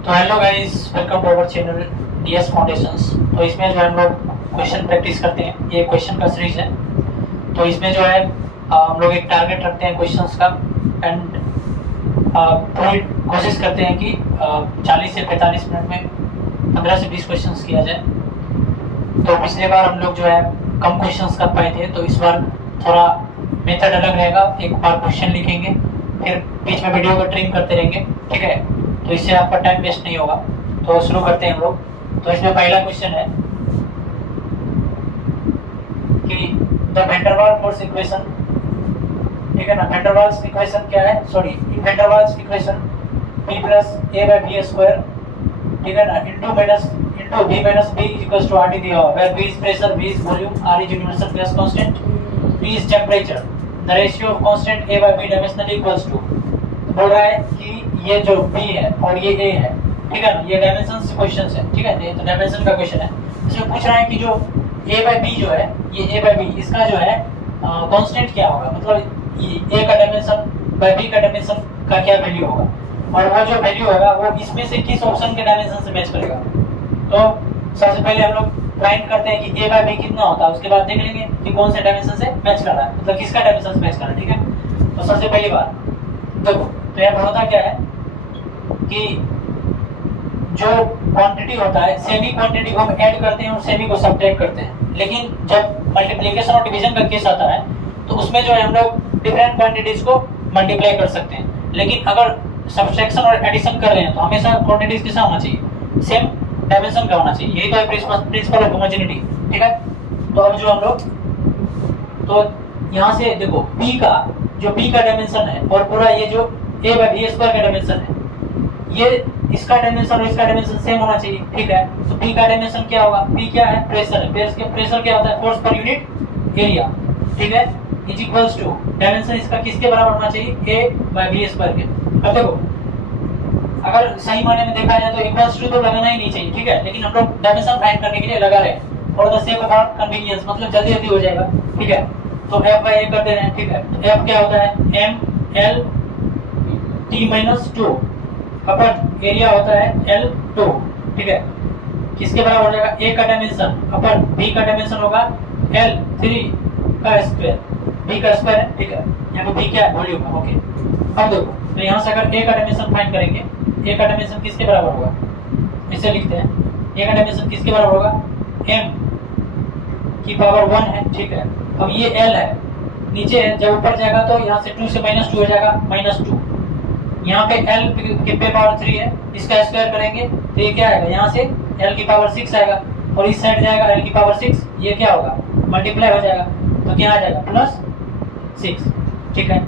तो hello guys, welcome to our channel DS foundations. तो इसमें जो है हम लोग क्वेश्चन प्रैक्टिस करते हैं। ये क्वेश्चन का सीरीज है। तो इसमें जो है हम लोग एक टारगेट रखते हैं क्वेश्चंस का एंड पूरी कोशिश करते हैं कि 40 से 45 मिनट में 15 से 20 क्वेश्चंस किया जाए। तो पिछले बार हम लोग जो है कम क्वेश्चंस कर पाए थे, तो इस बार थोड़ा मेथड अलग रहेगा। एक बार क्वेश्चन लिखेंगे, फिर बीच में वीडियो को ट्रिम करते रहेंगे, ठीक है। तो इससे आपका टाइम वेस्ट नहीं होगा। तो शुरू करते हैं हम लोग। तो इसमें पहला क्वेश्चन है कि the van der Waals force equation, ठीक है ना। वैन डर वाल्स इक्वेशन क्या है, sorry van der Waals equation p plus a by b square, ठीक है ना, into v minus b equals to RT दिया हुआ, where b is pressure, v is volume, R is universal gas constant, p is temperature, the ratio of constant a by b dimensionally equals to। बोल रहा है कि ये जो b है और ये a है, ठीक है ना, ये डायमेंशन से क्वेश्चन है, ठीक है। ये तो डायमेंशन का क्वेश्चन है। इसमें पूछ रहा है कि जो a by b जो है, ये a by b इसका जो है कांस्टेंट क्या होगा, मतलब a का डायमेंशन बाय b का डायमेंशन का क्या वैल्यू होगा, और वो जो वैल्यू होगा वो इसमें से किस ऑप्शन के डायमेंशन से मैच करेगा। तो सबसे पहले हम लोग फाइंड करते हैं कि a बाय b कितना होता है, उसके बाद देख लेंगे कि कौन से डायमेंशन से मैच कर रहा है, मतलब किसका डायमेंशन से मैच कर रहा है, ठीक है। तो सबसे पहली बात देखो, तो यहाँ होता क्या है कि जो क्वांटिटी होता है, सेमी क्वांटिटी को हम ऐड करते हैं और सेमी को सब्ट्रैक्ट करते हैं। लेकिन जब मल्टीप्लिकेशन और डिवीजन का केस आता है तो उसमें जो है हम लोग डिफरेंट क्वांटिटीज को मल्टीप्लाई कर सकते हैं। लेकिन अगर सब्ट्रैक्शन और एडिशन कर रहे हैं तो हमेशा क्वांटिटीज किसा होना चाहिए, सेम डायमेंशन का होना चाहिए। यही तो है प्रिंसिपल ऑफ होमोजेनिटी, ठीक है। तो अब जो हम लोग, तो यहाँ से देखो p का जो p का डायमेंशन है और पूरा ये जो a बाय b स्क्वायर का डायमेंशन है, ये इसका डायमेंशन और इसका डायमेंशन सेम होना चाहिए, ठीक है। तो p का डायमेंशन क्या होगा, p क्या है, प्रेशर है। प्रेशर क्या होता है, फोर्स पर यूनिट एरिया, ठीक है, इज इक्वल्स टू डायमेंशन इसका किसके बराबर होना चाहिए, a बाय b स्क्वायर के। अब देखो अगर सही मायने में देखा जाए तो इक्वल्स टू तो लगाना ही नहीं चाहिए, ठीक है। लेकिन हम लोग डायमेंशन फाइंड करने के लिए लगा रहे हैं और द सेक ऑफ कन्वीनियंस, मतलब जल्दी जल्दी हो जाएगा, ठीक है। तो f बाय a कर दे रहे हैं, ठीक है। तो f क्या होता है, m l t माइनस 2 अपन एरिया होता है L2, ठीक है। किसके बराबर हो जाएगा, a का डायमेंशन अपन b का डायमेंशन होगा L3 का स्क्वायर, b का स्क्वायर है, ठीक है। यहाँ पे b क्या है, वॉल्यूम है, ओके। अब देखो, तो यहाँ से अगर a का डायमेंशन फाइंड करेंगे, a का डायमेंशन किसके बराबर होगा, इसे लिखते हैं। a का डायमेंशन किसके बराबर होगा, m की पावर 1 है, ठीक है। अब ये l है, नीचे है, जब ऊपर जाएगा तो यहाँ से 2 से -2 हो जाएगा, -2। यहाँ पे l की पावर 3 है, इसका स्क्वायर करेंगे तो ये क्या आएगा, यहाँ से l की पावर 6 आएगा और इस साइड जाएगा l की पावर 6, ये क्या होगा, मल्टीप्लाई हो जाएगा, तो क्या आ जाएगा +6, ठीक है।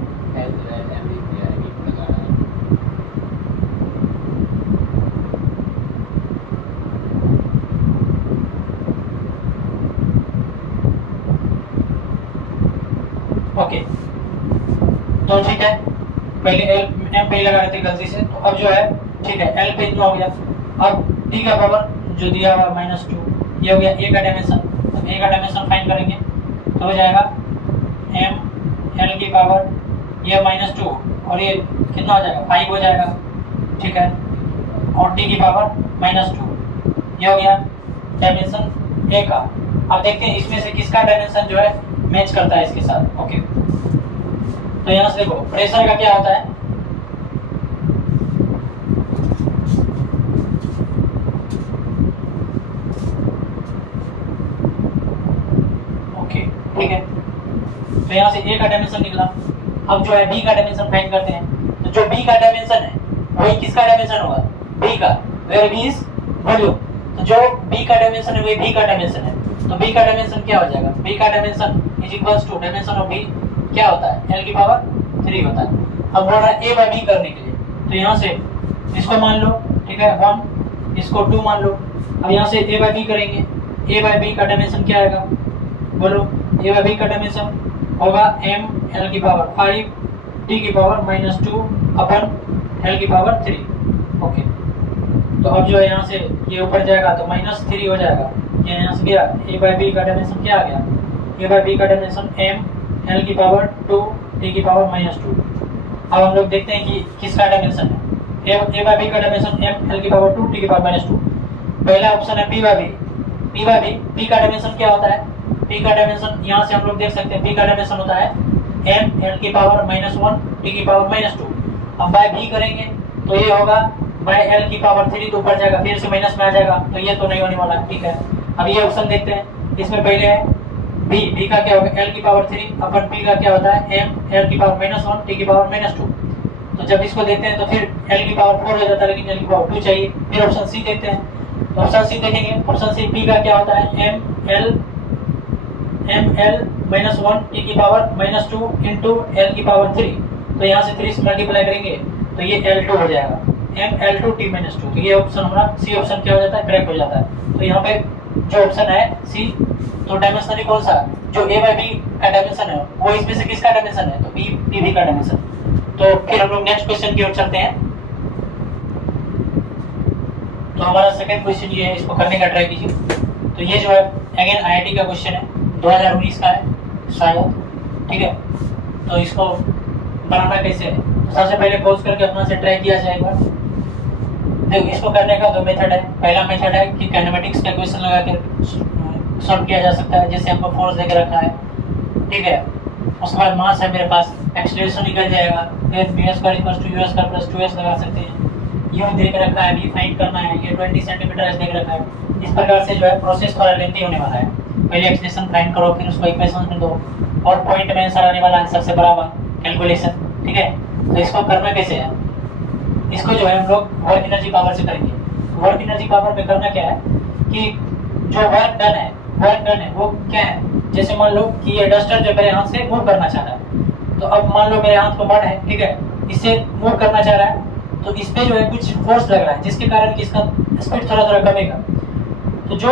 ओके, तो ठीक है, पहले m पे लगा रहे थे गलती से, तो अब जो है ठीक है l पे इतना हो गया। अब t का पावर जो दिया हुआ -2, ये हो गया a का डायमेंशन। तो a का डायमेंशन फाइंड करेंगे तो हो जाएगा m l की पावर ये -2 और ये कितना हो जाएगा, 5 हो जाएगा, ठीक है। और t की पावर -2, ये हो गया डायमेंशन a का। अब देखते हैं इसमें से किसका डायमेंशन जो है मैच करता है इसके साथ, ओके। तो यहाँ से देखो प्रेशर का क्या होता है, ओके, ठीक है। तो यहाँ से a का डायमेंशन निकला। अब जो है b का डायमेंशन फाइंड करते हैं। तो जो b का डायमेंशन है वही किसका डायमेंशन होगा, b का, वेयर b इज वॉल्यूम। तो जो b का डायमेंशन है वही b का डायमेंशन है। तो b का डायमेंशन क्या हो जाएगा, b का dimension is equals to dimension of b क्या होता है, l की पावर 3 होता है। अब बोल रहा है a बाय b करने के लिए, तो यहाँ से इसको मान लो, ठीक है, 1, इसको 2 मान लो। अब यहाँ से a बाय b करेंगे, a बाय b का डायमेंशन क्या आएगा, बोलो। a बाय b का डायमेंशन होगा m l की पावर 5 t की पावर -2 अपन l की पावर 3, ओके। तो अब जो है यहाँ से ये ऊपर जाएगा तो -3 हो जाएगा, ये यहाँ से गया। a बाय b का डायमेंशन क्या आ गया, a बाय b का डायमेंशन m l की पावर 2 t की पावर -2। अब हम लोग देखते हैं कि किसका डायमेंशन है। ए बाय बी का डायमेंशन m l की पावर 2 t की पावर -2। पहला ऑप्शन है p by b. p by b, p का डायमेंशन क्या होता है? p का डायमेंशन यहाँ से हम लोग देख सकते हैं, p का डायमेंशन होता है m l की पावर -1 t की पावर -2। अब बाय b करेंगे तो ये होगा बाय l की पावर 3, तो ऊपर जाएगा फिर से माइनस में आ जाएगा, तो ये तो नहीं होने वाला है, ठीक है। अब ये ऑप्शन देखते हैं, इसमें पहले है b का क्या होगा l की पावर 3 अपन p का क्या होता है m l की पावर -1 t की पावर -2। तो जब इसको देते हैं तो फिर l की पावर 4 हो जाता है, लेकिन l की पावर 2 चाहिए। फिर ऑप्शन सी देखते हैं, तो ऑप्शन सी देखेंगे, ऑप्शन सी p का क्या होता है m l -1 t की पावर -2 इंटू l की पावर 3। तो यहाँ से 3 से मल्टीप्लाई करेंगे तो ये l2 हो जाएगा, m l2 t -2। तो ये ऑप्शन हमारा सी ऑप्शन क्या हो जाता है, करेक्ट हो जाता है। तो यहाँ पे जो ऑप्शन है सी, तो डायमेंशनली कौन सा, जो a बाय b का डायमेंशन है वो इसमें से किसका डायमेंशन है, तो b का डायमेंशन। तो फिर हम लोग नेक्स्ट क्वेश्चन की ओर चलते हैं। तो हमारा सेकंड क्वेश्चन ये है, इसको करने का ट्राई कीजिए। तो ये जो है अगेन आईआईटी का क्वेश्चन है, 2019 का है शायद, ठीक है। तो इसको बनाना कैसे है, तो सबसे पहले पॉज करके अपना से ट्राई किया जाए एक बार। देखो इसको करने का दो मेथड है। पहला मेथड है कि काइनेमेटिक्स का क्वेश्चन लगा के सॉल्व किया जा सकता है, जैसे हमको फोर्स देके रखा है, ठीक है। उसके बाद मास है मेरे पास, एक्सीलरेशन निकल जाएगा, फिर v² = u² + 2s लगा सकते हैं। u देख रखा है, v फाइंड करना है, ये 20 सेंटीमीटर देख रखा है। इस प्रकार से जो है प्रोसेस थोड़ा लेंथी होने वाला है। पहले एक्सीलरेशन फाइंड करो, फिर उसको इक्वेशन में दो, और पॉइंट में आंसर आने वाला है सबसे बराबर कैलकुलेशन, ठीक है। तो इसको करना कैसे है, इसको जो है हम लोग वर्क एनर्जी पावर से करेंगे। वर्क एनर्जी पावर में करना क्या है कि जो वर्क डन है वो क्या है, जैसे मान लो कि ये डस्टर जो मेरे हाथ से मूव करना चाह रहा है, तो अब मान लो मेरे हाथ को मड है, ठीक है, इससे मूव करना चाह रहा है, तो इस पे जो है कुछ फोर्स लग रहा है, जिसके कारण कि इसका स्पीड थोड़ा थोड़ा कमेगा। तो जो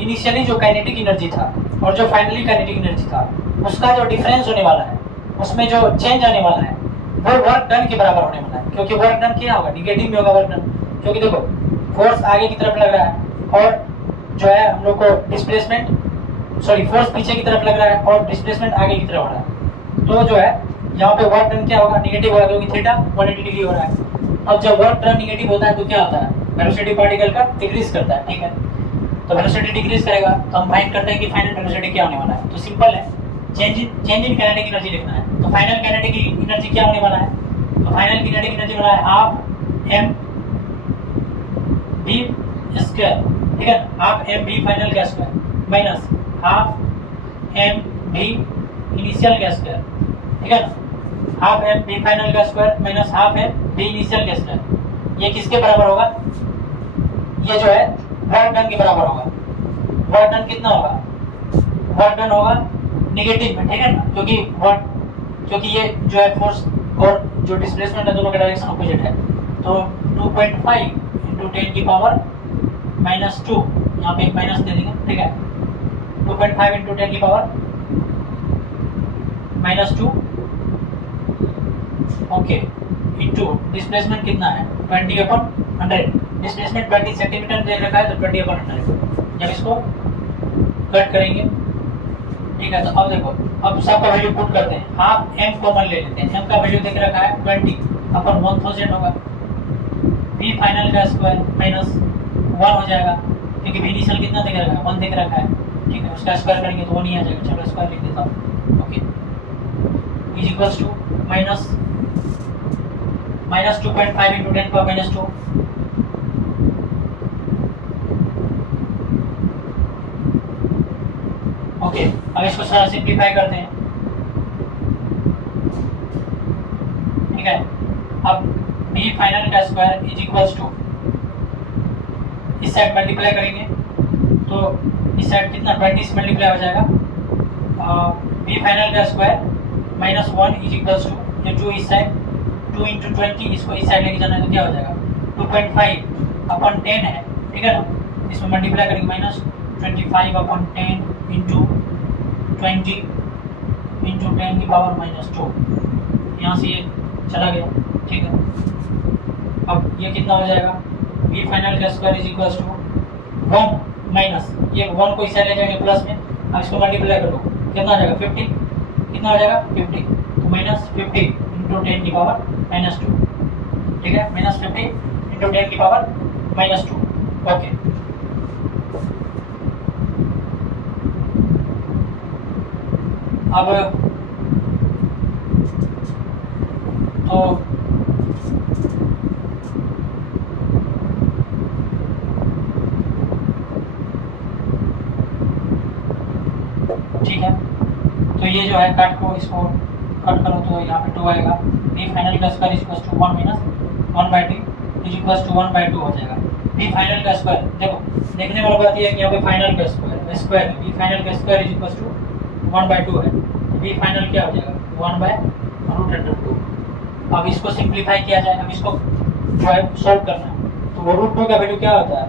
इनिशियली जो काइनेटिक एनर्जी था और जो फाइनली काइनेटिक एनर्जी था, उसका जो डिफरेंस होने वाला है, उसमें जो चेंज आने वाला है, वो वर्क डन के बराबर होने वाला है। क्योंकि वर्क डन क्या होगा, निगेटिव में होगा वर्क डन, क्योंकि देखो फोर्स आगे की तरफ लग रहा है और जो है हम लोग को डिस्प्लेसमेंट, फोर्स पीछे की तरफ लग रहा है और डिस्प्लेसमेंट आगे की तरफ हो रहा है। तो जो है यहाँ पे वर्क डन क्या होगा, निगेटिव होगा, क्योंकि थीटा 180 डिग्री हो रहा है। अब जब वर्क डन निगेटिव होता है तो क्या होता है, वेलोसिटी पार्टिकल का डिक्रीज करता है, ठीक है। तो वेलोसिटी डिक्रीज करेगा तो हम फाइंड करते हैं कि फाइनल वेलोसिटी क्या होने वाला है। तो सिंपल है, चेंज इन काइनेटिक एनर्जी लिखना है। तो फाइनल काइनेटिक एनर्जी क्या होने वाला है, तो फाइनल काइनेटिक एनर्जी वाला है हाफ m v स्क्वायर, ठीक है, हाफ m v फाइनल का square minus half m v initial का स्क्वायर, ठीक है ना, हाफ m v फाइनल का square minus half m v initial का स्क्वायर। ये किसके बराबर होगा, ये जो है वर्क डन के बराबर होगा। वर्क डन कितना होगा, वर्क डन होगा नेगेटिव में, ठीक है ना, क्योंकि ये जो है फोर्स और जो डिस्प्लेसमेंट है दोनों का डायरेक्शन ऑपोजिट है। तो 2.5 × 10 की पावर -2, यहाँ पे एक माइनस दे देंगे, ठीक है। 2.5 × 10 की पावर -2, ओके, इंटू डिस्प्लेसमेंट कितना है 20/100। डिस्प्लेसमेंट 20 सेंटीमीटर दे रखा है, तो 20/100। जब इसको कट करेंगे, ठीक है, तो अब देखो, अब सबका वैल्यू पुट करते हैं। हाफ m कॉमन ले लेते हैं, m का वैल्यू देख रखा है 20/1000 होगा, v फाइनल का स्क्वायर माइनस 1 हो जाएगा, क्योंकि v इनिशियल कितना देख रखा है 1 देख रखा है, ठीक है। उसका स्क्वायर करेंगे तो 1 ही आ जाएगा, चलो स्क्वायर लिख देता हूँ, okay, is equals to minus 2.5 × 10⁻², okay. अब इसको थोड़ा सिंप्लीफाई करते हैं, ठीक है। अब v फाइनल का स्क्वायर इज इक्वल्स टू, इस साइड मल्टीप्लाई करेंगे तो इस साइड कितना 20 से मल्टीप्लाई हो जाएगा, v फाइनल का स्क्वायर -1 इज इक्वल्स टू, ये 2 इस साइड 2 × 20, इसको इस साइड लेके जाना है तो क्या हो जाएगा 2.5/10 है, ठीक है ना। इसमें मल्टीप्लाई करेंगे -25/10 × 20 × 10 की पावर -2, यहाँ से ये चला गया, ठीक है। अब ये कितना हो जाएगा, v फाइनल का square is equals to 1 minus ये 1 को इस साइड ले जाएंगे प्लस में, अब इसको मल्टीप्लाई करो कितना आ जाएगा 50, कितना आ जाएगा 50, तो -50 × 10 की पावर -2, ठीक है, -50 इंटू 10 की पावर -2। ओके, अब तो ठीक है, तो ये जो है कट को, इसको कट करो तो यहाँ पे 2 आएगा। बी फाइनल का square equals to 1 minus 1/2 is equals to 1/2 हो जाएगा। बी फाइनल का स्क्वायर, देखो देखने वाला बात ये है कि यहाँ पे फाइनल का स्क्वायर बी फाइनल का स्क्वायर इज इक्वल्स टू 1/2 है, तो बी फाइनल क्या हो जाएगा 1/√2। अब इसको सिंप्लीफाई किया जाए, अब इसको जो है सॉल्व करना है, तो वो √2 का वैल्यू क्या होता है,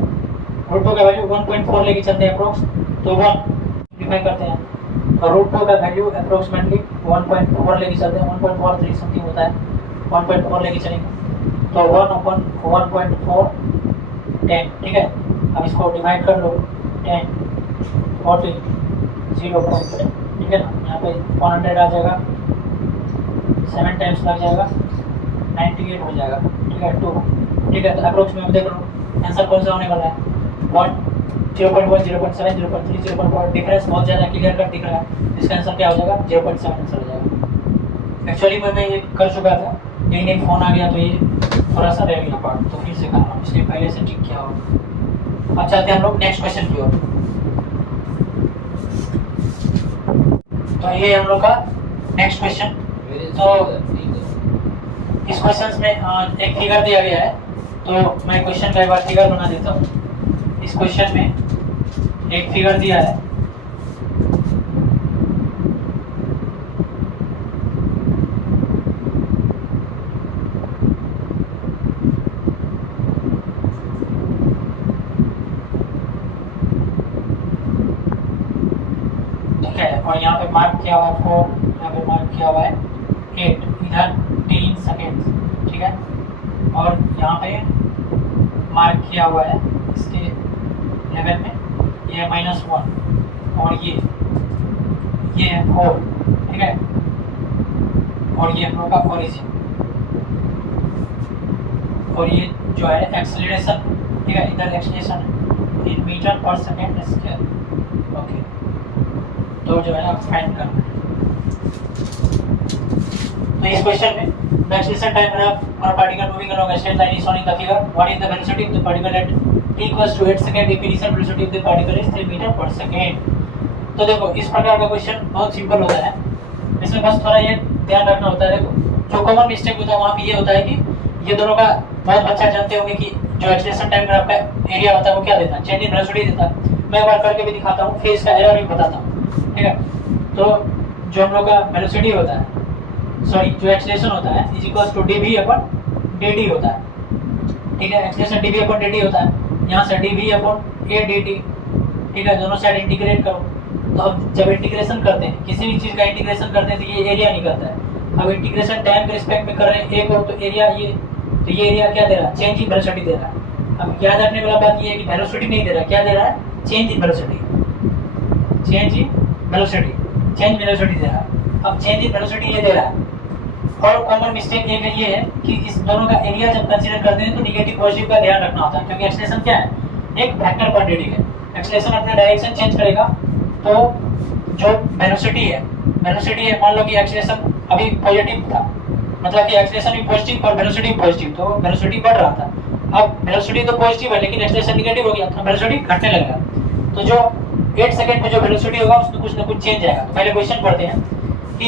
√2 का वैल्यू 1.4 लेके चलते हैं अप्रोक्स, तो 1 सिंप्लीफाई करते हैं, और √2 का वैल्यू अप्रोक्सीमेटली 1.4 लेके चलते हैं, 1.43 समथिंग होता है, 1.4 लेके चलेंगे, तो 1/1.4 10, ठीक है। अब इसको डिवाइड कर लो, 10 40 0 ठीक है ना, यहाँ पे 100 आ जाएगा, 7 टाइम्स लग जाएगा, 98 हो जाएगा, ठीक है 2, ठीक है। तो अप्रोक्स में देख लो आंसर कौन सा होने वाला है, 1 0.1 0.7 0.3 0.4, डिफरेंस बहुत ज़्यादा क्लियर कट दिख रहा है, इसका आंसर क्या हो जाएगा 0.7 आंसर हो जाएगा। एक्चुअली मैं ये कर चुका था, लेकिन एक फ़ोन आ गया तो ये थोड़ा सा रह गया पार्ट, तो फिर से कर रहा हूँ, इसलिए पहले से ठीक किया होगा। अब चलते हैं हम लोग नेक्स्ट क्वेश्चन की ओर। तो ये हम लोग का नेक्स्ट क्वेश्चन, तो इस क्वेश्चन में एक फिगर दिया गया है, तो मैं क्वेश्चन का एक बार फिगर बना देता हूँ। इस क्वेश्चन में एक फिगर दिया है, ठीक है, और यहाँ पे मार्क किया हुआ है 4, यहाँ पे मार्क किया हुआ है 8, इधर 3 सेकेंड, ठीक है, और यहाँ पे मार्क किया हुआ है इसके लेवल में ये है -1, और ये है 4, ठीक है, और ये हम लोग का ओरिजिन, और ये जो है एक्सेलरेशन, ठीक है, इधर acceleration in metre per second square. Okay, तो जो है आप फाइंड करना है। तो इस क्वेश्चन में the acceleration time graph for a particle moving along a straight line is shown in the figure. What is the velocity of the particle at t equals to 8 second if initial velocity of the particle is 3 metre per second. तो देखो इस प्रकार का question बहुत simple होता है, इसमें बस थोड़ा ये ध्यान रखना होता है। देखो जो कॉमन मिस्टेक होता है वहाँ पे ये होता है कि ये दोनों का बहुत अच्छा जानते होंगे कि जो एक्सेलरेशन टाइम ग्राफ का एरिया होता है वो क्या देता है, चेंज इन वेलोसिटी देता है। मैं एक बार करके भी दिखाता हूँ, फिर इसका एरर भी बताता हूँ, ठीक है। तो जो हम लोग का वेलोसिटी होता है, सॉरी जो एक्सेलरेशन होता है इज इक्वल्स टू dv/dt होता है, ठीक है। एक्सेलरेशन dv/dt होता है, यहाँ से dv/dt, ठीक है, दोनों साइड इंटीग्रेट करो। तो अब जब इंटीग्रेशन करते हैं, किसी भी चीज़ का इंटीग्रेशन करते हैं तो ये एरिया निकलता है। अब इंटीग्रेशन टाइम के रिस्पेक्ट में कर रहे हैं एक और, तो एरिया ये, तो ये एरिया क्या दे रहा है, चेंज इन वेलोसिटी दे रहा है। अब याद रखने वाला बात ये है कि वेलोसिटी नहीं दे रहा है, क्या दे रहा है, change in velocity, change in velocity, change velocity दे रहा है। अब चेंज इन वेलोसिटी ये दे रहा है, और कॉमन मिस्टेक ये है कि इस दोनों का एरिया जब कंसीडर करते हैं तो निगेटिव पॉजिटिव का ध्यान रखना होता है, क्योंकि एक्सेलरेशन क्या है, एक वेक्टर क्वांटिटी है। एक्सेलरेशन अपना डायरेक्शन चेंज करेगा, तो जो वेलोसिटी है, मान लो कि एक्सेलरेशन अभी पॉजिटिव था, मतलब कि एक्सेलरेशन भी पॉजिटिव और वेलोसिटी भी पॉजिटिव, तो वेलोसिटी बढ़ रहा था। अब वेलोसिटी तो पॉजिटिव है लेकिन एक्सेलरेशन नेगेटिव हो गया, तो वेलोसिटी घटने लगेगा। तो जो 8 सेकंड में जो वेलोसिटी होगा उसमें कुछ ना कुछ चेंज आएगा। तो पहले क्वेश्चन पढ़ते हैं कि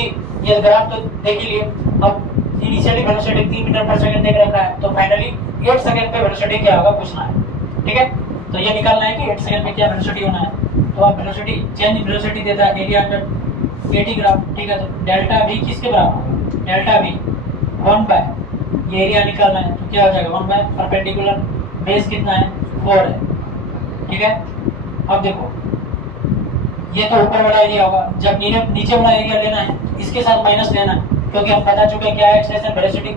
ये ग्राफ तो देख ही लिए। अब initially velocity 3 metre per second देख रखा है, तो फाइनली 8 सेकंड पे वेलोसिटी क्या होगा पूछना है, ठीक है। तो ये निकालना है कि 8 सेकंड में क्या वेलोसिटी होना है। तो आप वेलोसिटी, चेंज इन वेलोसिटी देता है एरिया अंडर 80 ग्राफ, ठीक है। तो डेल्टा v किसके बराबर होगा, डेल्टा v 1/, ये एरिया निकालना है, तो क्या हो जाएगा 1/, परपेंडिकुलर बेस कितना है 4 है, ठीक है। अब देखो ये तो ऊपर वाला एरिया होगा, जब नीचे वाला एरिया लेना है इसके साथ माइनस लेना है, क्योंकि हम पता चुके क्या है एक्सेलरेशन वेलोसिटी।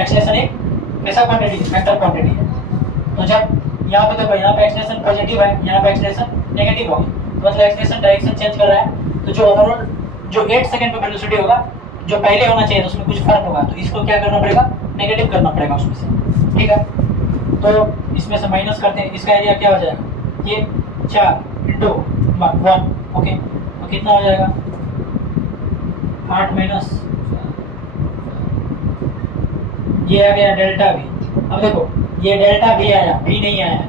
एक्सेलरेशन एक कैसा क्वांटिटी है, वेक्टर क्वांटिटी है। तो जब यहाँ पे देखो, यहाँ पे एक्सेलरेशन पॉजिटिव है, यहाँ पे एक्सेलरेशन नेगेटिव होगा, मतलब एक्सेलरेशन डायरेक्शन चेंज कर रहा है। तो जो ओवरऑल जो 8 सेकंड पे वेलोसिटी होगा, जो पहले होना चाहिए तो उसमें कुछ फर्क होगा, तो इसको क्या करना पड़ेगा, नेगेटिव करना पड़ेगा उसमें से, ठीक है। तो इसमें से माइनस करते हैं, इसका एरिया क्या हो जाएगा, ये 4 इंटू 1, ओके। तो कितना हो जाएगा 8 माइनस ये आ गया डेल्टा बी। अब देखो ये डेल्टा बी आया, बी नहीं आया,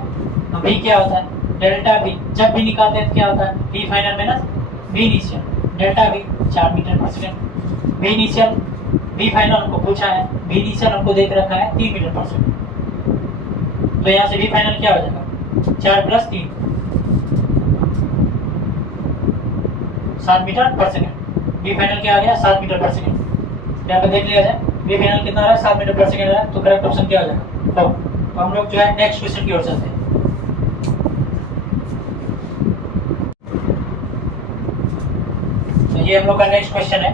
तो बी क्या होता है डेल्टा बी, जब भी निकालते हैं तो क्या होता है B final minus B initial, delta B 4 metre per second, B initial B final हमको पूछा है, बी इनिशियल हमको देख रखा है 3 मीटर पर सेकेंड, तो यहाँ से बी फाइनल क्या हो जाएगा 4 + 3 7 metre per second, B final क्या आ गया 7 मीटर पर सेकेंड। यहाँ पे देख लिया जाए बी फाइनल कितना आ रहा है 7 मीटर पर सेकेंड आ रहा है, तो करेक्ट ऑप्शन क्या हो जाएगा। तो हम लोग जो है नेक्स्ट क्वेश्चन की ओर चलते हैं। तो ये हम लोग का नेक्स्ट क्वेश्चन है,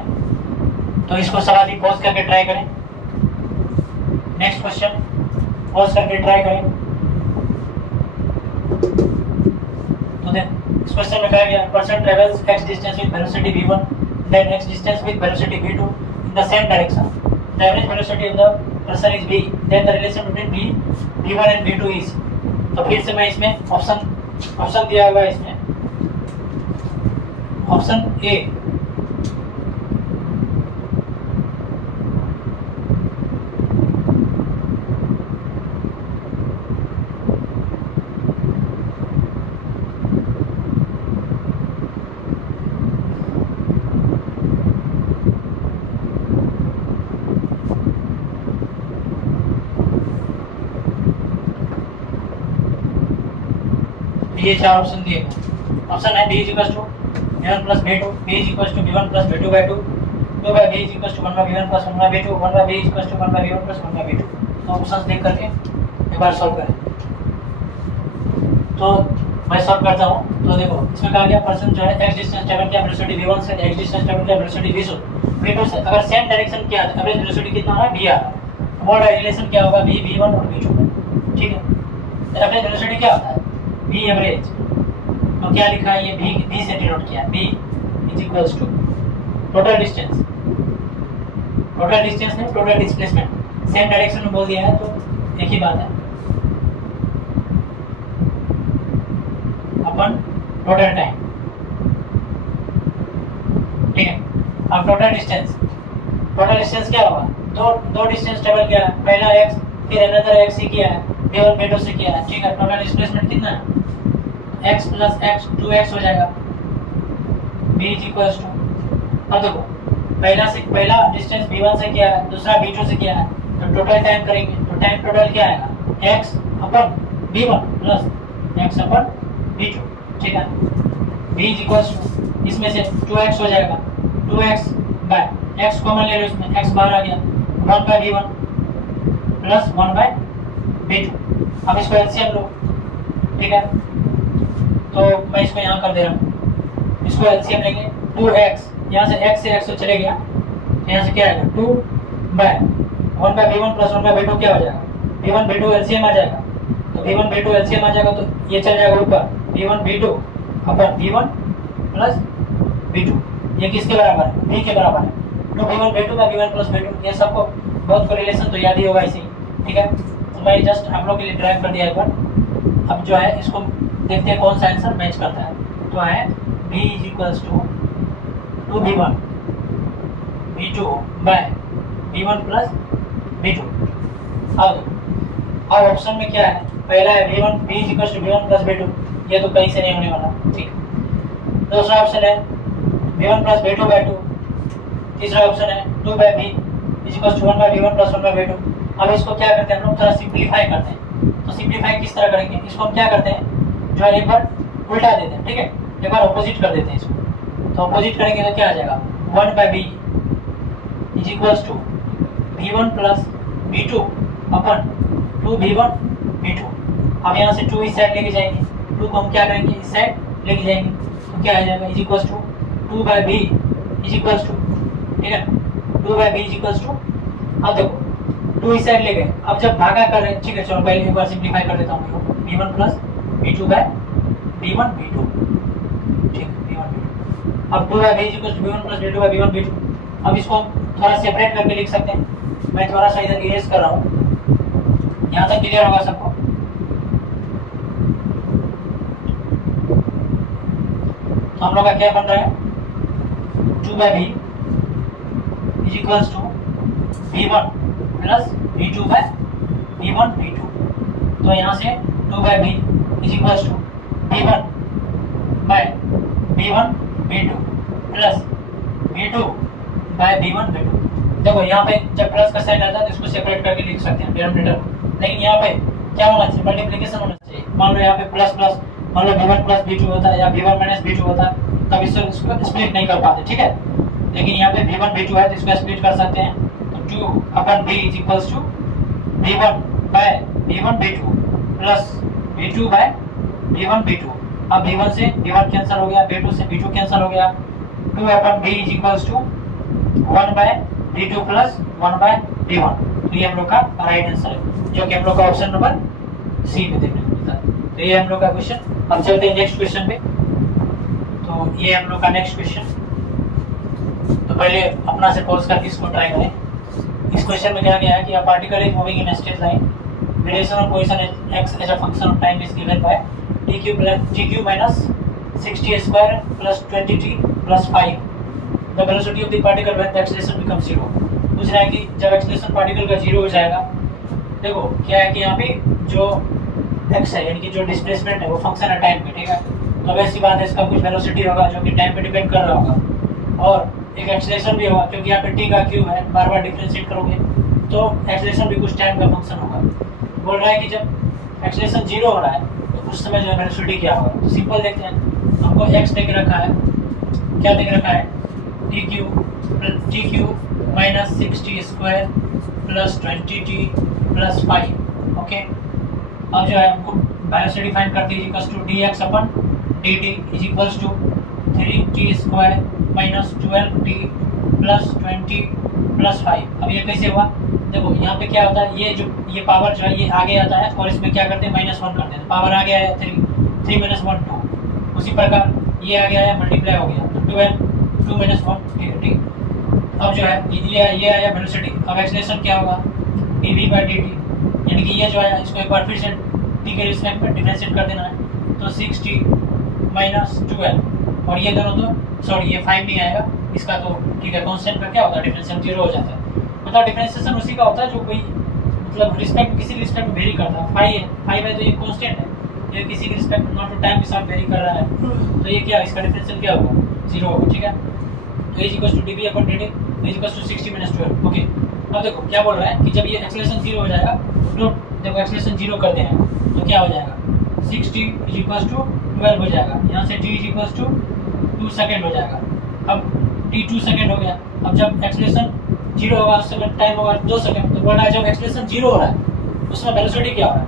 तो इसको सवाल ही पॉज करके ट्राई करें। नेक्स्ट क्वेश्चन पॉज करके ट्राई करें। तो देख इस क्वेश्चन में कहा गया person travels x distance with velocity v1 then x distance with velocity v2 in the same direction, the average velocity of the person is v, then the relation between v1 and v2 is। तो फिर से मैं इसमें option दिया हुआ है, इसमें option A ये 4 ऑप्शन दिए गए। ऑप्शन है b = v1 + v2, b = v1 + v2/2, 2/b = 1/v1 + 1/v2, 1/b = 1/v1 + 1/v2। तो ऑप्शंस देख करके एक बार सॉल्व करें। तो मैं सॉल्व करता हूँ। तो देखो इसमें कहा गया पर्सन जो है x डिस्टेंस ट्रैवल किया वेलोसिटी v1 से, x डिस्टेंस ट्रैवल किया वेलोसिटी v2 से, अगर सेम डायरेक्शन क्या है एवरेज वेलोसिटी कितना आ रहा है v आ रहा है, मोड रिलेशन क्या होगा v1 और v2 में, ठीक है। एवरेज वेलोसिटी क्या होता है v एवरेज, तो क्या लिखा है ये v से डिनोट किया है, v = टोटल डिस्टेंस नहीं टोटल डिस्प्लेसमेंट, सेम डायरेक्शन में बोल दिया है तो एक ही बात है अपन टोटल टाइम, ठीक है। अब टोटल डिस्टेंस क्या होगा, दो डिस्टेंस ट्रेवल किया है, पहला x फिर अनदर x ही किया है, v1 v2 से किया है, ठीक है। टोटल डिस्प्लेसमेंट कितना है x + x 2x हो जाएगा, v = अब देखो पहला डिस्टेंस v1 से किया है, दूसरा v2 से किया है, तो टोटल टाइम करेंगे तो टाइम टोटल क्या आएगा x/v1 + x/v2, ठीक है। v = इसमें से 2x हो जाएगा, 2x बाय x कॉमन ले लो, इसमें x बाहर आ गया, 1/v1 + 1/v2। अब इसको एलसीएम लो, ठीक है। तो मैं इसको यहाँ कर दे रहा हूँ, इसको एलसीएम लेंगे 2x, यहाँ से x से x तो चले गया, यहाँ से क्या आएगा 2/1/v1 + 1/v2 क्या हो जाएगा v1 v2 एलसीएम आ जाएगा, तो v1 v2 एलसीएम आ जाएगा तो ये चल जाएगा ऊपर v1 v2 + v2, ये किसके बराबर है v के बराबर है, तो v1 v2 + v2, ये सबको बहुत को रिलेशन तो याद ही होगा इसी, ठीक है। तो मैं जस्ट आप लोग के लिए ड्राइव कर दिया एक बार। अब जो है इसको देखते हैं कौन सा आंसर मैच करता है। तो है v = 2v1 v2/v1 + v2। अब ऑप्शन में क्या है, पहला है v1 v = v1 + v2, ये तो कहीं से नहीं होने वाला, ठीक। दूसरा ऑप्शन है v1 + v2/2, तीसरा ऑप्शन है 2/b = 1/v1 + 1/v2। अब इसको क्या करते हैं हम लोग थोड़ा सिंप्लीफाई करते हैं। तो सिंप्लीफाई किस तरह करेंगे, इसको हम क्या करते हैं जो है एक बार उल्टा देते हैं, ठीक है, एक बार ऑपोजिट कर देते हैं इसको। तो ऑपोजिट करेंगे तो क्या आ जाएगा 1/b = v1 + v2/2v1 v2। अब यहाँ से 2 इस साइड लेके जाएंगे, 2 को हम क्या करेंगे इस साइड लेके जाएंगे, तो क्या आ जाएगा = 2/b = ठीक है 2/b = अब देखो 2 इस साइड ले गए, अब जब भागा कर रहे हैं, ठीक है, चलो पहले एक बार सिंप्लीफाई कर देता हूँ, v1 + v2/v1 v2, ठीक v1 v2। अब 2/b = v1 + v2/v1 v2। अब इसको हम थोड़ा सेपरेट करके लिख सकते हैं, मैं थोड़ा सा इधर इरेज कर रहा हूँ, यहाँ तक क्लियर होगा सबको। तो हम लोग का क्या बन रहा है, 2/v is equals to v1 plus v2/v1 v2। तो यहाँ से 2/v is equals to v1/v1 v2 plus v2/v1 v2। देखो यहाँ पे जब प्लस का साइन आता है तो इसको सेपरेट करके लिख सकते हैं डिनोमिनेटर, लेकिन यहाँ पे क्या होना चाहिए, मल्टीप्लिकेशन होना चाहिए। मान लो यहाँ पे प्लस प्लस, मान लो v1 प्लस v2 होता है या v1 माइनस v2 होता है, तब इसको स्प्लिट नहीं कर पाते, ठीक है। लेकिन यहाँ पे v1 v2 है तो इसको स्प्लिट कर सकते हैं। तो 2/v is equals to v1/v1 v2 plus v2/v1 v2। अब v1 से v1 कैंसिल हो गया, v2 से v2 कैंसिल हो गया। 2/v is equals to 1/v2 plus 1/v1। तो ये हम लोग का राइट आंसर है, जो कि हम लोग का ऑप्शन नंबर सी में देखने को मिलता है। तो ये हम लोग का क्वेश्चन। अब चलते हैं नेक्स्ट क्वेश्चन पे। तो ये हम लोग का नेक्स्ट क्वेश्चन। तो पहले अपना से पॉज करके इसको ट्राई करें। इस क्वेश्चन में क्या गया है कि a particle is moving in straight line, duration of position x as a function of time is given by tq minus 60 square plus 20t plus 5। The velocity of the particle when the acceleration becomes 0। पूछ रहा है कि जब acceleration particle का 0 हो जाएगा, देखो क्या है कि यहाँ पे जो x है यानी कि जो डिस्प्लेसमेंट है वो फंक्शन है टाइम पे, ठीक है। तो वैसी बात है, इसका कुछ वेलोसिटी होगा जो कि टाइम पे डिपेंड कर रहा होगा, और एक एक्सेलरेशन भी होगा क्योंकि यहाँ पे t का q है, बार बार डिफरेंशिएट करोगे तो एक्सेलरेशन भी कुछ टाइम का फंक्शन होगा। बोल रहा है कि जब एक्सेलरेशन 0 हो रहा है तो उस समय जो है वेलोसिटी क्या होगा। तो सिंपल देखते हैं, हमको x देख रखा है, क्या देख रखा है, tq minus 60 square plus 20t plus 5। Okay, अब जो है हमको वेलोसिटी फाइंड करते हैं equals to dx upon dt is equals to 3t square minus 12t plus 20 plus 5। अब ये कैसे हुआ, देखो यहाँ पे क्या होता है, ये पावर जो है ये आगे आता है और इसमें क्या करते हैं -1 करते हैं। पावर आ गया है 3 - 1 2। उसी प्रकार ये आ गया है, मल्टीप्लाई हो गया तो 12 2 - 1 ठीक। अब जो है ये आया वेलोसिटी। अब एक्सेलरेशन क्या होगा, dv/dt, यानी कि ये जो है इसको एक बार फिर से t के रिस्पेक्ट में डिफरेंशिएट कर देना है। तो 60 माइनस 12, और ये दोनों तो सॉरी ये 5 नहीं आएगा इसका, तो ठीक है कांस्टेंट का क्या होता है डिफरेंशियल 0 हो जाता है। मतलब डिफरेंशिएशन उसी का होता है जो कोई मतलब रिस्पेक्ट किसी रिस्पेक्ट में वेरी करता है। 5 है तो ये कांस्टेंट है, ये किसी के रिस्पेक्ट नॉट टू टाइम के साथ वेरी कर रहा है, तो ये क्या इसका डिफरेंशियल क्या होगा 0 होगा, ठीक है। तो is equals to dv/dt is equals to 60 - 12। Okay, अब देखो क्या बोल रहा है कि जब ये एक्सेलरेशन 0 हो जाएगा, तो देखो एक्सेलरेशन 0 करते हैं तो क्या हो जाएगा, 60 इज इक्वल्स टू 12 हो जाएगा। यहाँ से t is equals to 2 second हो जाएगा। अब t 2 सेकेंड हो गया। अब जब एक्सेलरेशन 0 होगा उस समय टाइम होगा 2 सेकेंड। तो बोला है जब एक्सेलरेशन 0 हो रहा है उसमें वेलोसिटी क्या हो रहा है,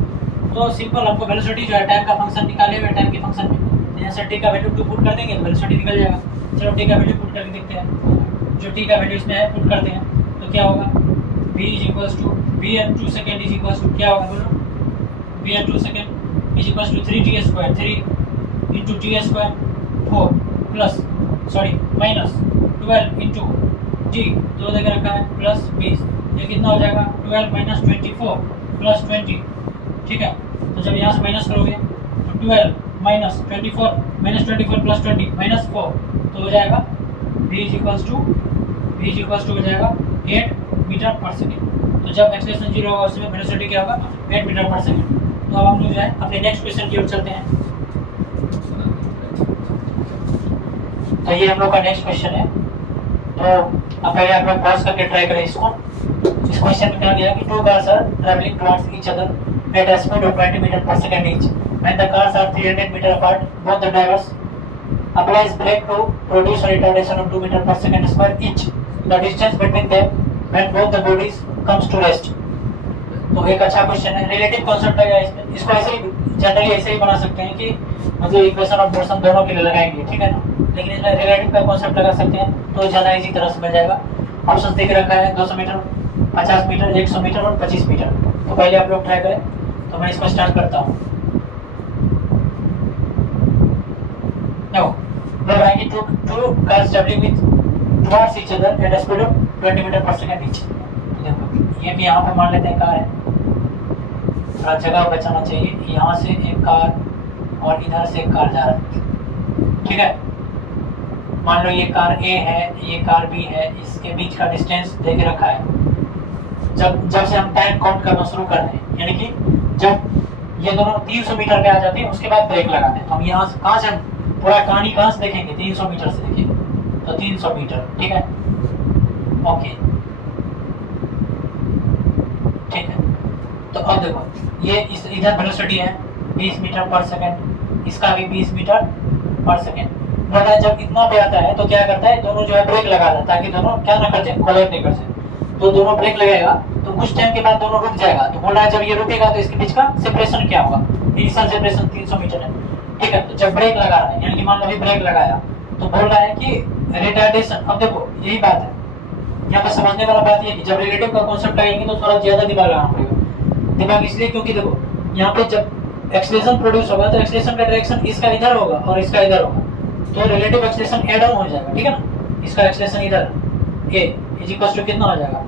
तो सिंपल हमको वेलोसिटी जो है टाइम का फंक्शन निकाले हुए टाइम के फंक्शन में, तो यहाँ से t का वैल्यू 2 पुट कर देंगे तो वेलोसिटी निकल जाएगा। चलो t का वैल्यू पुट करके देखते हैं, जो t का वैल्यू इसमें है पुट करते हैं तो क्या होगा, v is equals to v/2 second is equals to क्या होगा बोलो, v/2 second is equals to 3t square 3 into t square 4 plus sorry minus 12 into t, तो देख रखा है प्लस 20, ये कितना हो जाएगा 12 माइनस 24 प्लस 20, ठीक है। तो जब यहाँ से माइनस करोगे तो 12 माइनस 24 प्लस 20 माइनस 4, तो हो जाएगा v इज इक्वल्स टू हो जाएगा 8 मीटर पर सेकेंड। तो जब एक्सेलरेशन 0 होगा उसमें वेलोसिटी क्या होगा 8 मीटर पर सेकेंड। तो अब हम लोग जो है अपने नेक्स्ट क्वेश्चन की ओर चलते हैं। तो ये हम लोग का नेक्स्ट क्वेश्चन है। तो अब पहले आप लोग पॉज करके ट्राई करें इसको। इस क्वेश्चन में क्या गया कि 2 cars are traveling towards each other at a speed of 20 meter per second each. When the cars are 300 meter apart, both the drivers applies brake to produce a retardation of 2 meter per second square each. The distance between them when both the bodies comes to rest. तो एक अच्छा question है, relative concept है इसमें। इसको ऐसे ही generally ऐसे ही बना सकते हैं कि मतलब इक्वेशन ऑफ मोशन दोनों के लिए लगाएंगे, ठीक है ना, लेकिन इसमें रिलेटिव का कॉन्सेप्ट लगा सकते हैं तो ज़्यादा इजी तरह से मिल जाएगा। ऑप्शन देख रखा है 200 मीटर 50 मीटर 100 मीटर और 25 मीटर। तो पहले आप लोग ट्राई करें, तो मैं इसको स्टार्ट करता हूँ। बोल रहा है कि two cars traveling with towards each other at a speed of 20 meter per second each। ये भी यहाँ पे मान लेते हैं कार है, थोड़ा जगह बचाना चाहिए। यहाँ से एक कार और इधर से एक कार जा रहा है, ठीक है। मान लो ये कार A है, ये कार B है, इसके बीच का डिस्टेंस दे के रखा है। जब से हम टाइम काउंट करना शुरू कर दें, यानी कि जब ये दोनों 300 मीटर पे आ जाते हैं उसके बाद ब्रेक लगा दें। तो हम यहाँ से कहाँ से पूरा कहानी कहाँ से देखेंगे, 300 मीटर से देखेंगे। तो 300 मीटर, ठीक है, ओके, ठीक है। तो अब देखो ये इधर वेलोसिटी है 20 मीटर पर सेकेंड, इसका भी 20 मीटर पर सेकेंड। बट जब इतना पे आता है तो क्या करता है, दोनों जो है ब्रेक लगा देता है ताकि दोनों क्या ना कर जाए, कोलाइड नहीं कर जाए। तो दोनों ब्रेक लगेगा तो कुछ टाइम के बाद दोनों रुक जाएगा। तो बोल रहा है जब ये रुकेगा तो इसके बीच का सेपरेशन क्या होगा, इनिशियल सेपरेशन 300 मीटर है, ठीक है। तो जब ब्रेक लगा रहा है, यानी कि मान लो अभी ब्रेक लगाया तो बोल रहा है कि रिटार्डेशन। अब देखो यही बात है, यहाँ पे समझने वाला बात ये है कि जब रिलेटिव का कॉन्सेप्ट लगाएंगे तो थोड़ा ज्यादा दिमाग लगाना पड़ेगा। दिमाग इसलिए क्योंकि देखो यहाँ पे जब एक्सलेशन प्रोड्यूस होगा तो एक्सलेशन का डायरेक्शन इसका इधर होगा और इसका इधर होगा, तो रिलेटिव एक्सलेशन एड ऑन हो जाएगा, ठीक है ना। इसका एक्सलेशन इधर a इज इक्वल टू कितना हो जाएगा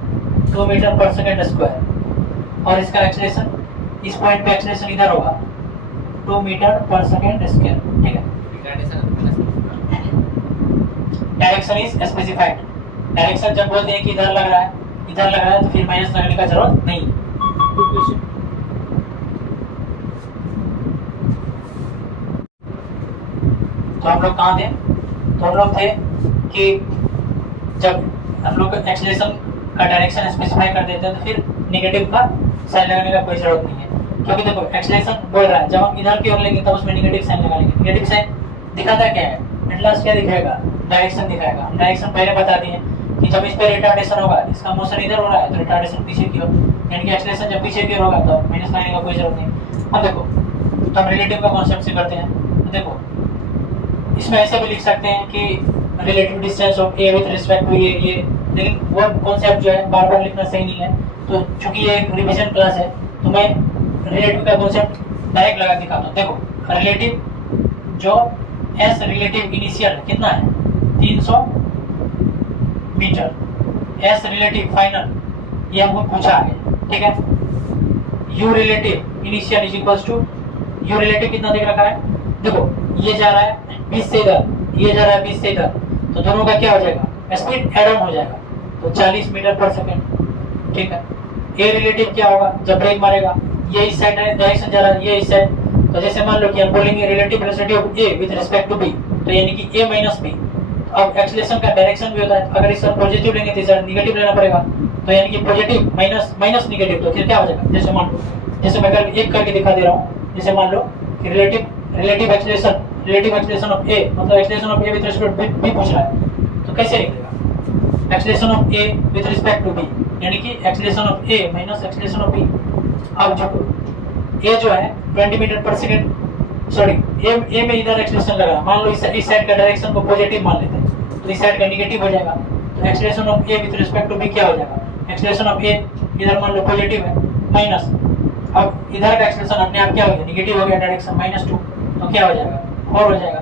2 मीटर पर सेकेंड स्क्वायर, और इसका एक्सलेशन इस पॉइंट पे एक्सलेशन इधर होगा 2 मीटर पर सेकेंड स्क्वायर, ठीक है। Direction is specified. डायरेक्शन जब बोलते हैं कि इधर लग रहा है, इधर लग रहा है, तो फिर माइनस लगने का जरूरत नहीं। तो हम लोग कहाँ थे, तो हम लोग थे कि जब हम लोग एक्सेलरेशन का डायरेक्शन स्पेसिफाई कर देते हैं तो फिर नेगेटिव का साइन लगाने का कोई जरूरत नहीं है, क्योंकि देखो एक्सेलरेशन बोल रहा है जब हम इधर की ओर लेंगे तब उसमें नेगेटिव साइन लगा लेंगे। नेगेटिव साइन दिखाता क्या है, एट लास्ट क्या दिखाएगा, डायरेक्शन दिखाएगा। हम डायरेक्शन पहले बता दिए कि जब इस पे रिटार्डेशन होगा, इसका मोशन इधर हो रहा है तो रिटार्डेशन पीछे की ओर, यानी कि एक्सेलरेशन जब पीछे की ओर होगा तो माइनस लगाने का कोई जरूरत नहीं। अब देखो तो हम रिलेटिव का कॉन्सेप्ट से करते हैं। तो देखो इसमें ऐसे भी लिख सकते हैं कि relative distance of A with respect to ये, लेकिन वो कॉन्सेप्ट जो है बार बार लिखना सही नहीं है। तो चूंकि ये एक रिवीजन क्लास है तो मैं रिलेटिव का कॉन्सेप्ट डायरेक्ट लगा दिखाता हूँ। देखो रिलेटिव जो एस रिलेटिव इनिशियल कितना है 300 मीटर, एस रिलेटिव फाइनल ये हमको पूछा है, ठीक है। U relative initial is equal to u relative कितना देख रखा है, देखो ये जा रहा है 20 से इधर, ये जा रहा है 20 से इधर, तो दोनों का क्या हो जाएगा, स्पीड एड ऑन हो जाएगा, तो 40 मीटर पर सेकेंड, ठीक है। ए रिलेटिव क्या होगा, जब ब्रेक मारेगा ये इस साइड डायरेक्शन जा रहा है, ये इस साइड, तो जैसे मान लो कि हम बोलेंगे relative velocity of A with respect to B, तो यानी कि ए माइनस बी। अब एक्सेलरेशन का डायरेक्शन भी होता है, अगर इस पॉजिटिव लेंगे तो इस निगेटिव लेना पड़ेगा, तो यानी कि पॉजिटिव माइनस माइनस निगेटिव, तो फिर क्या हो जाएगा, जैसे मान लो, जैसे मैं एक करके दिखा दे रहा हूँ, जैसे मान लो कि रिलेटिव एक्सेलरेशन ऑफ ए, मतलब acceleration of A with respect to B पूछ रहा है, तो कैसे लिखेगा, acceleration of A with respect to B, यानी कि acceleration of A minus acceleration of B. अब जो ए जो है 20 मीटर पर सेकेंड, सॉरी ए में इधर एक्सेलरेशन लगा, मान लो इस साइड का डायरेक्शन को पॉजिटिव मान लेते हैं, तो इस साइड का नेगेटिव हो जाएगा, तो acceleration of A with respect to B क्या हो जाएगा, एक्सेलरेशन ऑफ ए इधर मान लो पॉजिटिव है माइनस, अब इधर का एक्सेलरेशन अपने आप क्या हो गया, नेगेटिव हो गया, डायरेक्शन -2, तो क्या हो जाएगा 4 हो जाएगा।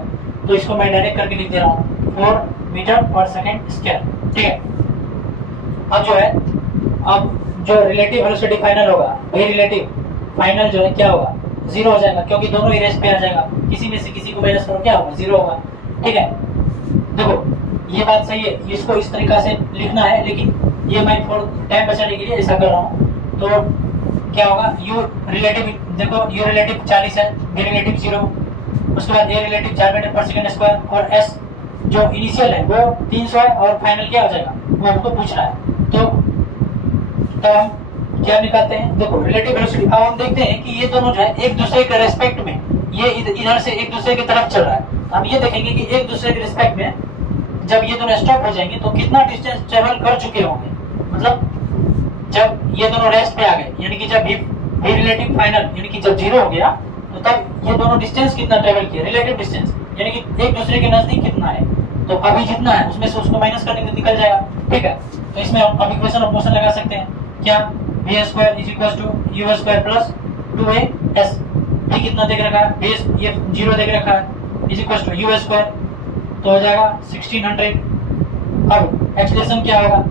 तो इसको मैं डायरेक्ट करके लिख दे रहा हूँ 4 मीटर पर सेकेंड स्क्वायर, ठीक है। अब जो है, अब जो रिलेटिव वेलोसिटी फाइनल होगा, वही रिलेटिव फाइनल जो है क्या होगा 0 हो जाएगा, क्योंकि दोनों ही रेस पे आ जाएगा, किसी में से किसी को माइनस करो क्या होगा 0 होगा, ठीक है। देखो ये बात सही है, इसको इस तरीका से लिखना है, लेकिन ये मैं टाइम बचाने के लिए ऐसा कर रहा हूँ। तो क्या होगा, यू रिलेटिव, देखो यू रिलेटिव 40 है, बी रिलेटिव 0, उसके बाद a relative 4 metre per second square, और एस जो इनिशियल है वो 300 है, और फाइनल क्या हो जाएगा वो हमको पूछ रहा है। तो हम क्या निकालते हैं, देखो रिलेटिव वेलोसिटी। अब हम देखते हैं कि ये दोनों जो है एक दूसरे के रेस्पेक्ट में, ये इधर से एक दूसरे की तरफ चल रहा है। हम ये देखेंगे कि एक दूसरे के रिस्पेक्ट में जब ये दोनों स्टॉप हो जाएंगे तो कितना डिस्टेंस ट्रेवल कर चुके होंगे, मतलब जब ये दोनों रेस्ट पे आ गए, यानी कि जब भी रिलेटिव फाइनल यानी कि जब 0 हो गया तो तब ये दोनों डिस्टेंस कितना ट्रेवल किया, रिलेटिव डिस्टेंस, यानी कि एक दूसरे के नजदीक कितना है, तो अभी जितना है उसमें से उसको माइनस करने में निकल जाएगा, ठीक है। तो इसमें हम अब इक्वेशन ऑफ मोशन लगा सकते हैं, क्या v square is equal to u square plus 2as, ये कितना देख रखा है, बेस ये 0 देख रखा है, is equal to u square, तो हो जाएगा 1600। अब एक्सप्रेशन क्या होगा,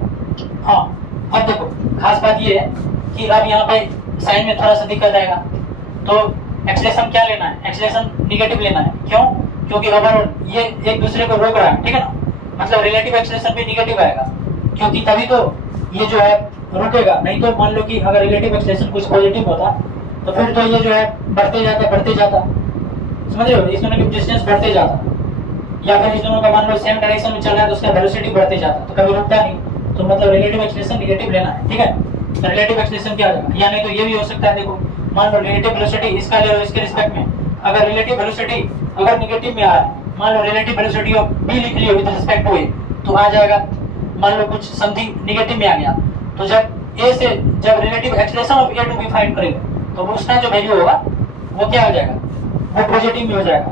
हाँ अब देखो खास बात ये है कि अब यहाँ पे साइन में थोड़ा सा दिक्कत आएगा, तो एक्सेलेरेशन क्या लेना है, एक्सेलेरेशन निगेटिव लेना है। क्यों? क्योंकि ओवरऑल ये एक दूसरे को रोक रहा है, ठीक है ना, मतलब रिलेटिव एक्सेलेरेशन भी निगेटिव आएगा, क्योंकि तभी तो ये जो है रुकेगा। नहीं तो मान लो कि अगर रिलेटिव एक्सेलेरेशन कुछ पॉजिटिव होता तो फिर तो ये जो है बढ़ते जाता, समझ रहे हो, इस दोनों की डिस्टेंस बढ़ते जाता, या फिर इस दोनों का मान लो सेम डायरेक्शन में चल रहा है तो उसका वेलोसिटी बढ़ते जाता, तो कभी रुकता नहीं। तो मतलब रिलेटिव एक्सेलेरेशन निगेटिव लेना है, ठीक है। तो रिलेटिव एक्सेलेरेशन क्या आ जाएगा, या नहीं तो ये भी हो सकता है, देखो मान लो रिलेटिव वेलोसिटी इसका ले लो इसके रिस्पेक्ट में, अगर रिलेटिव वेलोसिटी अगर निगेटिव में आ रहा है, मान लो रिलेटिव वेलोसिटी ऑफ बी लिख लियो विद रिस्पेक्ट टू ए, तो आ जाएगा मान लो कुछ समथिंग निगेटिव में आ गया, तो जब ए से जब relative acceleration of A to B find करेंगे तो उसका जो वैल्यू होगा वो क्या हो जाएगा, वो पॉजिटिव में हो जाएगा।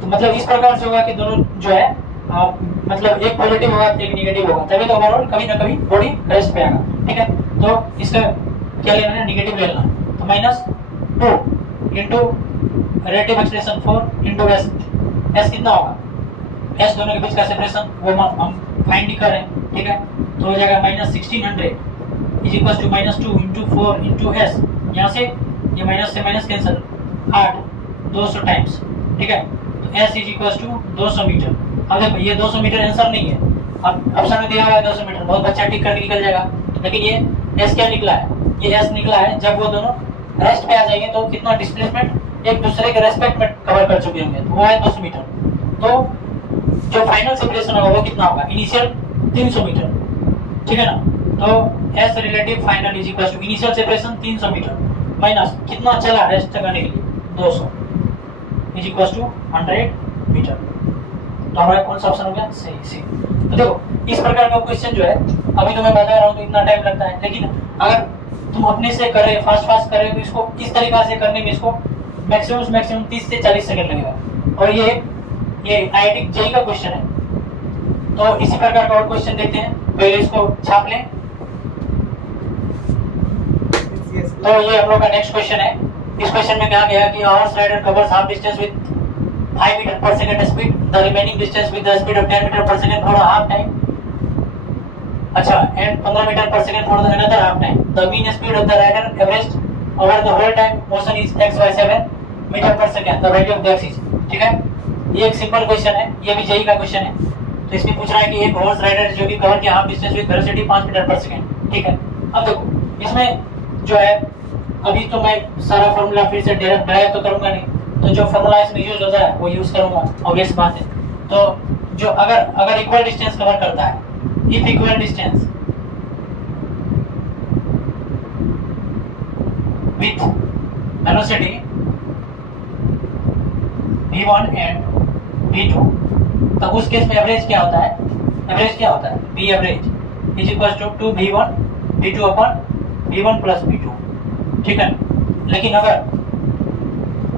तो मतलब इस प्रकार से होगा कि दोनों जो है मतलब एक पॉजिटिव होगा एक निगेटिव होगा, तभी तो ओवरऑल कभी ना कभी बॉडी रेस्ट पे आएगा, ठीक है। तो इसका क्या लेना है, निगेटिव लेना है, तो -2 into relative acceleration 4 into S, S कितना होगा, एस दोनों के बीच का सेपरेशन वो हम फाइंड ही कर रहे हैं, ठीक है। तो हो जाएगा -1600 is equal to -2 into 4 into S, यहाँ से ये माइनस से माइनस कैंसिल 8 200 टाइम्स, ठीक है। तो S is equal to 200 metre. अब देखो ये 200 मीटर आंसर नहीं है, अब ऑप्शन में दिया हुआ है 200 मीटर, बहुत बच्चा टिक करके निकल जाएगा, लेकिन ये एस क्या निकला है, ये एस निकला है जब वो दोनों रेस्ट पे आ जाएंगे तो कितना डिस्प्लेसमेंट एक दूसरे के रेस्पेक्ट में कवर कर चुके होंगे, तो वो है 200 मीटर। तो जो फाइनल सेपरेशन होगा वो कितना होगा, इनिशियल 300 मीटर, ठीक है ना। तो S relative final is equal to initial separation 300 metre minus कितना चला रेस्ट करने के लिए 200 इज इक्वल टू 100 मीटर। तो हमारा कौन सा ऑप्शन हो गया, सही सी। तो देखो इस प्रकार का क्वेश्चन जो है अभी तो मैं बता रहा हूँ तो इतना टाइम लगता है, लेकिन अगर तुम अपने से करे फास्ट करे तो इसको इस तरीका से करने में इसको मैक्सिमम 30 से 40 सेकंड लगेगा। और ये आईआईटी जेईई का क्वेश्चन है। तो इसी प्रकार का और क्वेश्चन देखते हैं, पहले इसको छाप लें। तो ये हम लोग का नेक्स्ट क्वेश्चन है। इस क्वेश्चन में कहा गया कि horse rider covers half distance with 5 metre per second speed, the remaining distance with the speed of 10 metre per second for half time, अच्छा, and 15 metre per second for the another half time. The mean speed of the rider average over the whole time motion is x/7 metre per second, the value of the x is, ठीक है। ये एक simple question है, ये भी JEE का question है। तो इसमें पूछ रहा है कि एक हॉर्स राइडर जो कि कवर किया half distance with velocity 5 metre per second, ठीक है। अब देखो इसमें जो है अभी तो मैं सारा फॉर्मूला फिर से ड्राइव तो करूंगा नहीं, तो जो फॉर्मूला इसमें यूज होता है वो यूज करूंगा, ऑब्वियस बात है। तो जो अगर इक्वल डिस्टेंस कवर करता है, if equal distance with velocity v1 and v2, तो उस केस में एवरेज क्या होता है, v average is equal to 2v1 v2 upon v1 plus v2, ठीक है। लेकिन अगर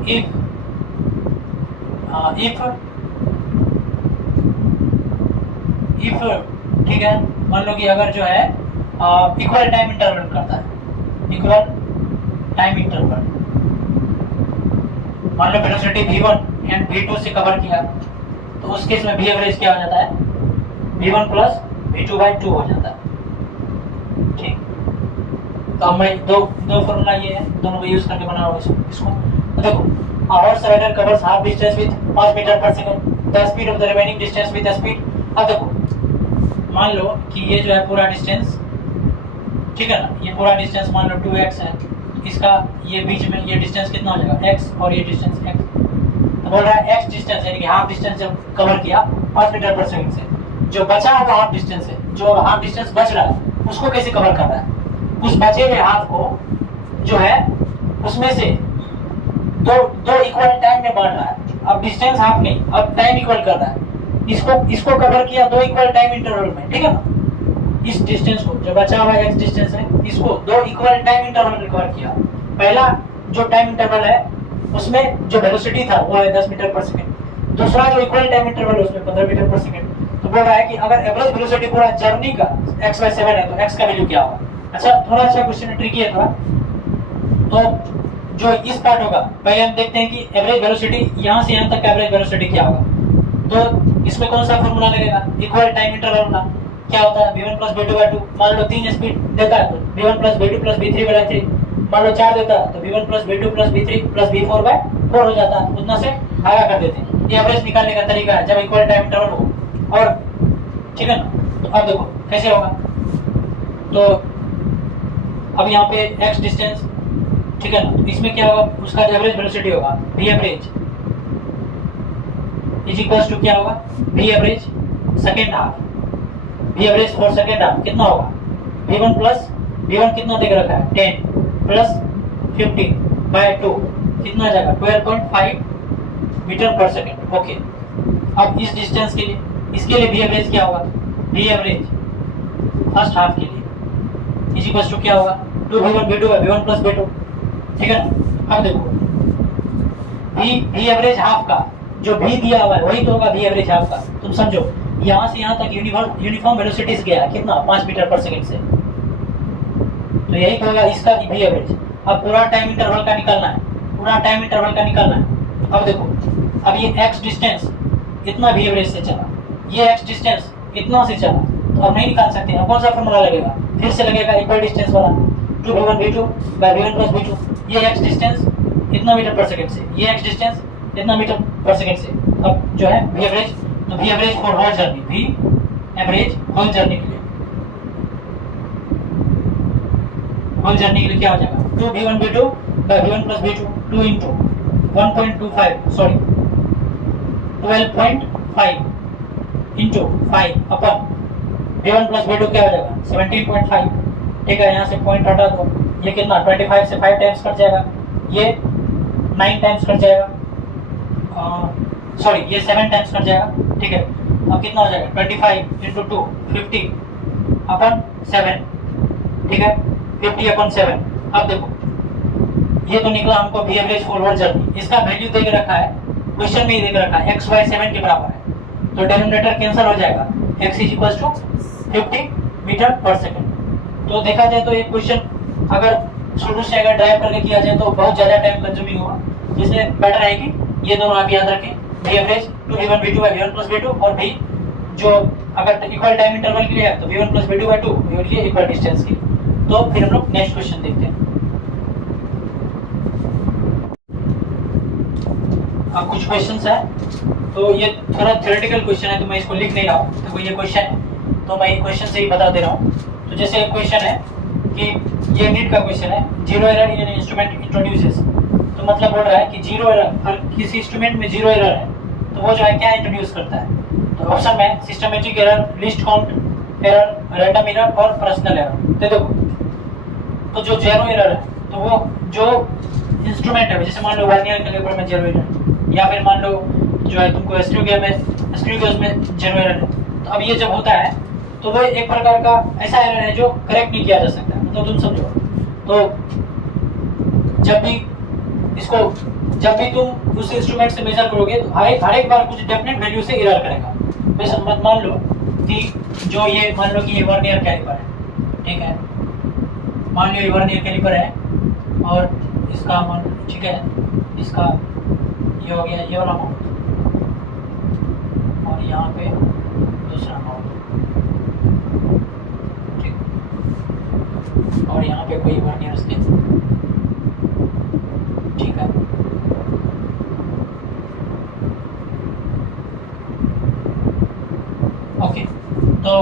इफ ठीक है, मान लो कि अगर जो है इक्वल टाइम इंटरवल करता है, इक्वल टाइम इंटरवल, मान लो वेलोसिटी v1 एंड v2 से कवर किया, तो उस केस में v एवरेज क्या हो जाता है, v1 प्लस v2/2 हो जाता है, ठीक। तो अब मैं दो फॉर्मूला ये है, दोनों को यूज करके बना रहा हूँ इसको। तो देखो horse rider covers half distance with 5 metre per second, the speed of the remaining distance with the speed. अब देखो मान लो कि ये जो है पूरा डिस्टेंस, ठीक है ना, ये पूरा डिस्टेंस मान लो 2x है, इसका ये बीच में ये डिस्टेंस कितना हो जाएगा x, और ये डिस्टेंस x। तो बोल रहा है x डिस्टेंस यानी कि हाफ डिस्टेंस जब कवर किया 5 मीटर पर सेकंड से, जो बचा हुआ हाफ डिस्टेंस है, जो हाफ डिस्टेंस बच रहा है उसको कैसे कवर कर रहा है, उस बचे हुए हाफ को जो है उसमें से दो इक्वल टाइम में बांट रहा है। अब डिस्टेंस हाफ नहीं, अब टाइम इक्वल कर रहा है, इसको कवर किया 2 इक्वल टाइम इंटरवल में, ठीक है ना। इस डिस्टेंस को जो बचा हुआ x डिस्टेंस है, इसको 2 इक्वल टाइम इंटरवल में कवर किया। पहला जो टाइम इंटरवल है उसमें जो वेलोसिटी था वो है 10 मीटर पर सेकंड, दूसरा जो इक्वल टाइम इंटरवल है उसमें 15 मीटर पर सेकंड। तो बोल रहा है कि अगर एवरेज वेलोसिटी पूरा जर्नी का x/7 है तो x का वैल्यू क्या होगा। अच्छा, थोड़ा सा क्वेश्चन ट्रिकी है थोड़ा, तो जो इस पार्ट होगा पहले हम देखते हैं कि एवरेज वेलोसिटी यहाँ से यहाँ तक एवरेज वेलोसिटी क्या होगा। तो इसमें कौन सा फॉर्मूला लगेगा, इक्वल टाइम इंटरवल वाला। क्या होता है V1 प्लस V2 बाय 2। मान लो 3 स्पीड देता है तो V1 plus V2 plus V3 bye 3। मान लो 4 देता है तो V1 plus V2 plus V3 plus V4 bye 4 हो जाता है। उतना से आगा कर देते हैं। ये एवरेज निकालने का तरीका है जब इक्वल टाइम इंटरवल हो। और ठीक है ना, तो अब देखो कैसे होगा। तो अब यहाँ पे x डिस्टेंस, ठीक है ना, तो इसमें क्या होगा, उसका एवरेज वेलोसिटी होगा v average is equals to क्या होगा, v average second half, v average for second half कितना होगा, v1 प्लस v1 कितना देख रखा है 10 प्लस 50 बाय 2 कितना आ जाएगा 12.5 मीटर पर सेकेंड। ओके, अब इस डिस्टेंस के लिए, इसके लिए v एवरेज क्या होगा, v एवरेज फर्स्ट हाफ के लिए इज इक्वल्स टू क्या होगा 2v1 v2 by v1 plus v2। ठीक है ना, अब देखो v एवरेज हाफ का जो v दिया हुआ है वही तो होगा v एवरेज हाफ का। तुम समझो यहाँ से यहाँ तक यूनिफॉर्म वेलोसिटी से गया कितना 5 मीटर पर सेकंड से, तो यही तो होगा इसका v एवरेज। अब पूरा टाइम इंटरवल का निकालना है, पूरा टाइम इंटरवल का निकालना है। अब देखो, अब ये x डिस्टेंस इतना v एवरेज से चला, ये x डिस्टेंस इतना से चला, तो अब नहीं निकाल सकते। अब कौन सा फॉर्मूला लगेगा, फिर से लगेगा इक्वल डिस्टेंस वाला 2v1 v2 by v1 plus v2। ये x डिस्टेंस इतना मीटर पर सेकंड से, ये x डिस्टेंस इतना मीटर पर सेकंड से। अब जो है v एवरेज, तो v average for whole journey, v average whole journey के लिए, होल जर्नी के लिए क्या हो जाएगा 2v1 v2 by v1 plus v2 2 into 1.25 sorry 12.5 into 5 upon v1 plus v2 क्या हो जाएगा 17.5। ठीक है, यहाँ से पॉइंट हटा दो, ये कितना 25 से 5 टाइम्स कट जाएगा, ये 9 टाइम्स कट जाएगा, सॉरी ये 7 टाइम्स कट जाएगा। ठीक है, अब कितना हो जाएगा 25 into 2 50 अपन 7। ठीक है, 50 अपन 7। अब देखो ये तो निकला हमको v एवरेज फॉरवर्ड जर्नी, इसका वैल्यू दे के रखा है क्वेश्चन में ही दे के रखा है x by 7 के बराबर है, तो डिनोमिनेटर कैंसिल हो जाएगा, x is equal to 50 metre per second. तो देखा जाए तो ये क्वेश्चन अगर शुरू से अगर ड्राइव करके किया जाए तो बहुत ज़्यादा टाइम कंज्यूमिंग होगा, इसलिए बेटर है कि ये दोनों आप याद रखें, v average 2v1 v2 by v1 plus v2 और v जो अगर इक्वल टाइम इंटरवल के लिए है तो v1 प्लस v2 बाय 2 और ये इक्वल डिस्टेंस के। तो फिर हम लोग नेक्स्ट क्वेश्चन देखते हैं। अब कुछ क्वेश्चंस है, तो ये थोड़ा थ्योरेटिकल क्वेश्चन है तो मैं इसको लिख नहीं रहा हूँ, तो ये क्वेश्चन है तो मैं क्वेश्चन से ही बता दे रहा हूँ। तो जैसे एक क्वेश्चन है कि ये नीट का क्वेश्चन है, zero error in an instrument introduces, तो मतलब बोल रहा है कि जीरो एरर, हर किसी इंस्ट्रूमेंट में जीरो एरर है तो वो जो है क्या इंट्रोड्यूस करता है। तो ऑप्शन में systematic error, list count error, random error और पर्सनल एरर। तो देखो, तो जो जीरो एरर है तो वो जो इंस्ट्रूमेंट है, जैसे मान लो वर्नियर कैलिपर में जीरो एरर, या फिर मान लो जो है तुमको स्क्रू गेज में जीरो एरर है, तो अब ये जब होता है तो वो एक प्रकार का ऐसा एरर है जो करेक्ट नहीं किया जा सकता, मतलब तुम समझो। तो जब भी तुम उस इंस्ट्रूमेंट से मेजर करोगे तो हर एक बार कुछ डेफिनेट वैल्यू से एरर करेगा। वैसे मत मान लो कि जो ये मान लो कि ये वर्नियर कैलिपर है, ठीक है, मान लो ये वर्नियर कैलिपर है और इसका मान, ठीक है, इसका ये हो गया ये वाला माउंट और यहाँ पे दूसरा माउंट, ठीक, और यहाँ पे कोई वर्नियर स्केल, ठीक है। ओके, तो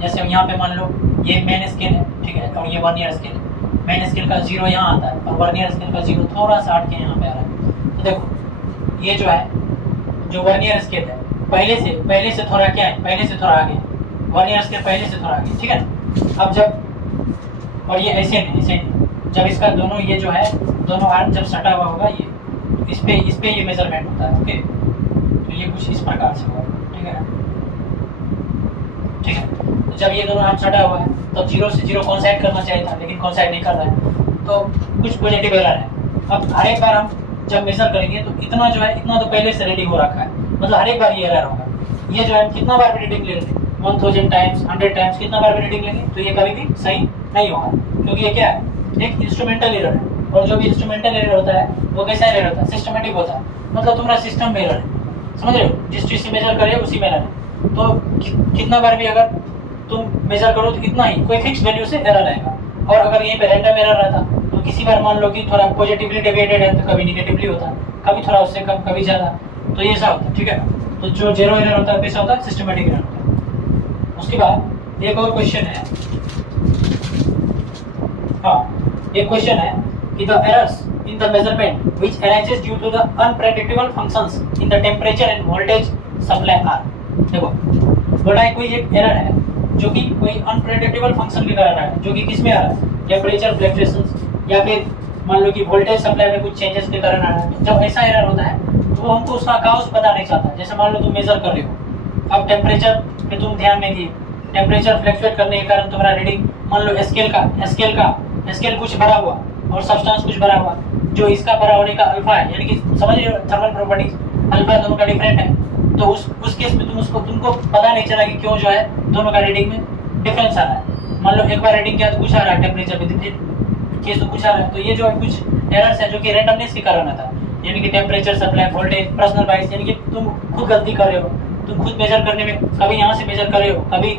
जैसे यहाँ पे मान लो ये मेन स्केल है, ठीक है, और ये वर्नियर स्केल है। मेन स्केल का 0 यहाँ आता है और वर्नियर स्केल का 0 थोड़ा सा हट के यहाँ पे आ रहा है। तो देखो ये जो है, जो वर्नियर स्केल है पहले से थोड़ा क्या है, पहले से थोड़ा आगे, वर्नियर स्केल पहले से थोड़ा आगे, ठीक है ना। अब जब, और ये ऐसे नहीं, जब इसका दोनों ये जो है दोनों आर्म जब सटा हुआ होगा, ये इस पे ये मेजरमेंट होता है। ओके, तो ये कुछ इस प्रकार से होगा, ठीक है, ठीक है। तो जब ये दोनों आर्म सटा हुआ है तब 0 से 0 कॉन्साइड करना चाहिए था, लेकिन कॉन्साइड नहीं कर रहा है, तो कुछ पॉजिटिव एरर है। अब हर एक बार हम जब मेजर करेंगे तो इतना जो है, इतना तो पहले से रेडी हो रखा है, मतलब हर एक बार ये एरर होगा। ये जो है कितना बार भी रीडिंग ले लेंगे, 1000 टाइम्स, 100 टाइम्स, कितना बार भी रीडिंग लेंगे तो ये कभी भी सही नहीं होगा, क्योंकि ये क्या है, एक इंस्ट्रूमेंटल एरर है। और जो भी इंस्ट्रूमेंटल एरर होता है वो कैसा एरर होता है, सिस्टमेटिक होता है, मतलब तुम्हारा सिस्टम में एरर है, समझ रहे हो, जिस चीज़ से मेजर करे उसी में एरर है। तो कितना बार भी अगर तुम मेजर करो तो इतना ही, कोई फिक्स वैल्यू से एरर आएगा। और अगर यहीं पे रैंडम एरर रहता तो किसी बार मान लो कि थोड़ा पॉजिटिवली डेविएटेड है तो कभी निगेटिवली होता, कभी थोड़ा उससे कम कभी ज़्यादा, तो ये ऐसा होता है, ठीक है। तो जो जीरो एरर होता है वैसा होता है सिस्टमेटिक एरर होता है। उसके बाद एक और क्वेश्चन है, हाँ एक क्वेश्चन है कि the errors in the measurement which arises due to the unpredictable functions in the temperature and voltage supply are। देखो बोला है कोई एक एरर है जो कि कोई अनप्रेडिक्टेबल फंक्शन के कारण है, जो कि किस में आ रहा है, टेम्परेचर फ्लक्चुएशंस या फिर मान लो कि वोल्टेज सप्लाई में कुछ चेंजेस के कारण आ रहा है। जब ऐसा एरर होता है तो वो हमको उसका काउस पता नहीं चलता। जैसे मान लो तुम मेजर कर रहे हो, अब टेम्परेचर पे तुम ध्यान नहीं दिए, टेम्परेचर फ्लक्चुएट करने के कारण तुम्हारा रीडिंग मान लो स्केल कुछ भरा हुआ और सब्सटेंस कुछ भरा हुआ, जो इसका भरा होने का अल्फा है, यानी कि समझ रहे हो थर्मल प्रॉपर्टीज अल्फा दोनों का डिफरेंट है, तो उस केस में तुमको पता नहीं चला कि क्यों जो है दोनों का रीडिंग में डिफरेंस आ रहा है। मान लो एक बार रीडिंग किया तो कुछ आ रहा है टेम्परेचर में, केस तो कुछ आ रहा है, तो ये जो है कुछ एरर्स है जो कि रैंडमनेस के कारण आता है, यानी कि टेम्परेचर सप्लाई वोल्टेज पर्सनल बाइस, यानी कि तुम खुद गलती कर रहे हो, तुम खुद मेजर करने में कभी यहाँ से मेजर कर रहे हो, कभी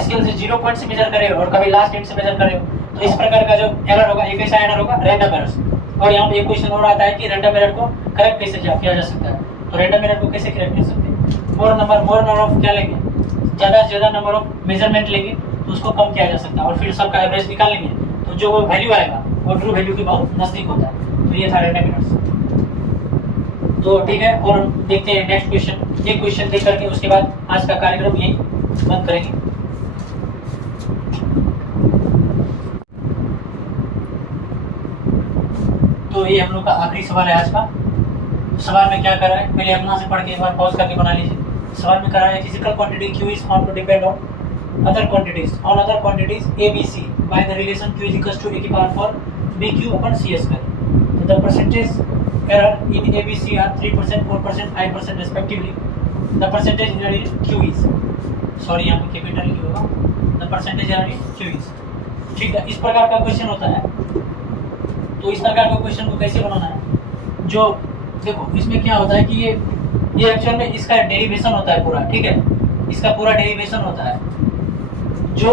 स्केल से 0 पॉइंट से मेजर कर रहे हो और कभी लास्ट एंड से मेजर कर रहे हो, तो इस प्रकार का जो एरर होगा एक ऐसा एरर होगा रैंडम एरर्स। और यहाँ पे एक क्वेश्चन और आता है कि रैंडम एरर को करेक्ट कैसे किया जा सकता है, तो रैंडम एरर को कैसे करेक्ट कर सकते हैं, मोर नंबर ऑफ क्या लेंगे, ज़्यादा से ज़्यादा नंबर ऑफ मेजरमेंट लेंगे तो उसको कम किया जा सकता है और फिर सबका एवरेज निकालेंगे तो जो वो वैल्यू आएगा वो ट्रू वैल्यू के बहुत नज़दीक होता है। तो ये था रैंडम एरर्स। तो ठीक है, और हम देखते हैं नेक्स्ट क्वेश्चन। एक क्वेश्चन देख करके उसके बाद आज का कार्यक्रम यही बंद करेंगे। तो ये हम लोग का आखिरी सवाल है आज का। सवाल में क्या कर रहा है, पहले अपना से पढ़ के एक बार पॉज करके बना लीजिए। सवाल में कर रहा है physical quantity Q is found to depend on other quantities A, B, C by the relation Q is equals to A की power for BQ upon C square. So the percentage error in A, B, C are 3%, 4%, 5% respectively. The percentage error in Q is, sorry यहाँ पे capital Q होगा, the percentage error in Q is, ठीक है। इस प्रकार का question होता है। तो इस प्रकार का क्वेश्चन को कैसे बनाना है, जो देखो इसमें क्या होता है कि ये एक्चुअल में इसका डेरिवेशन होता है पूरा, ठीक है, इसका पूरा डेरिवेशन होता है। जो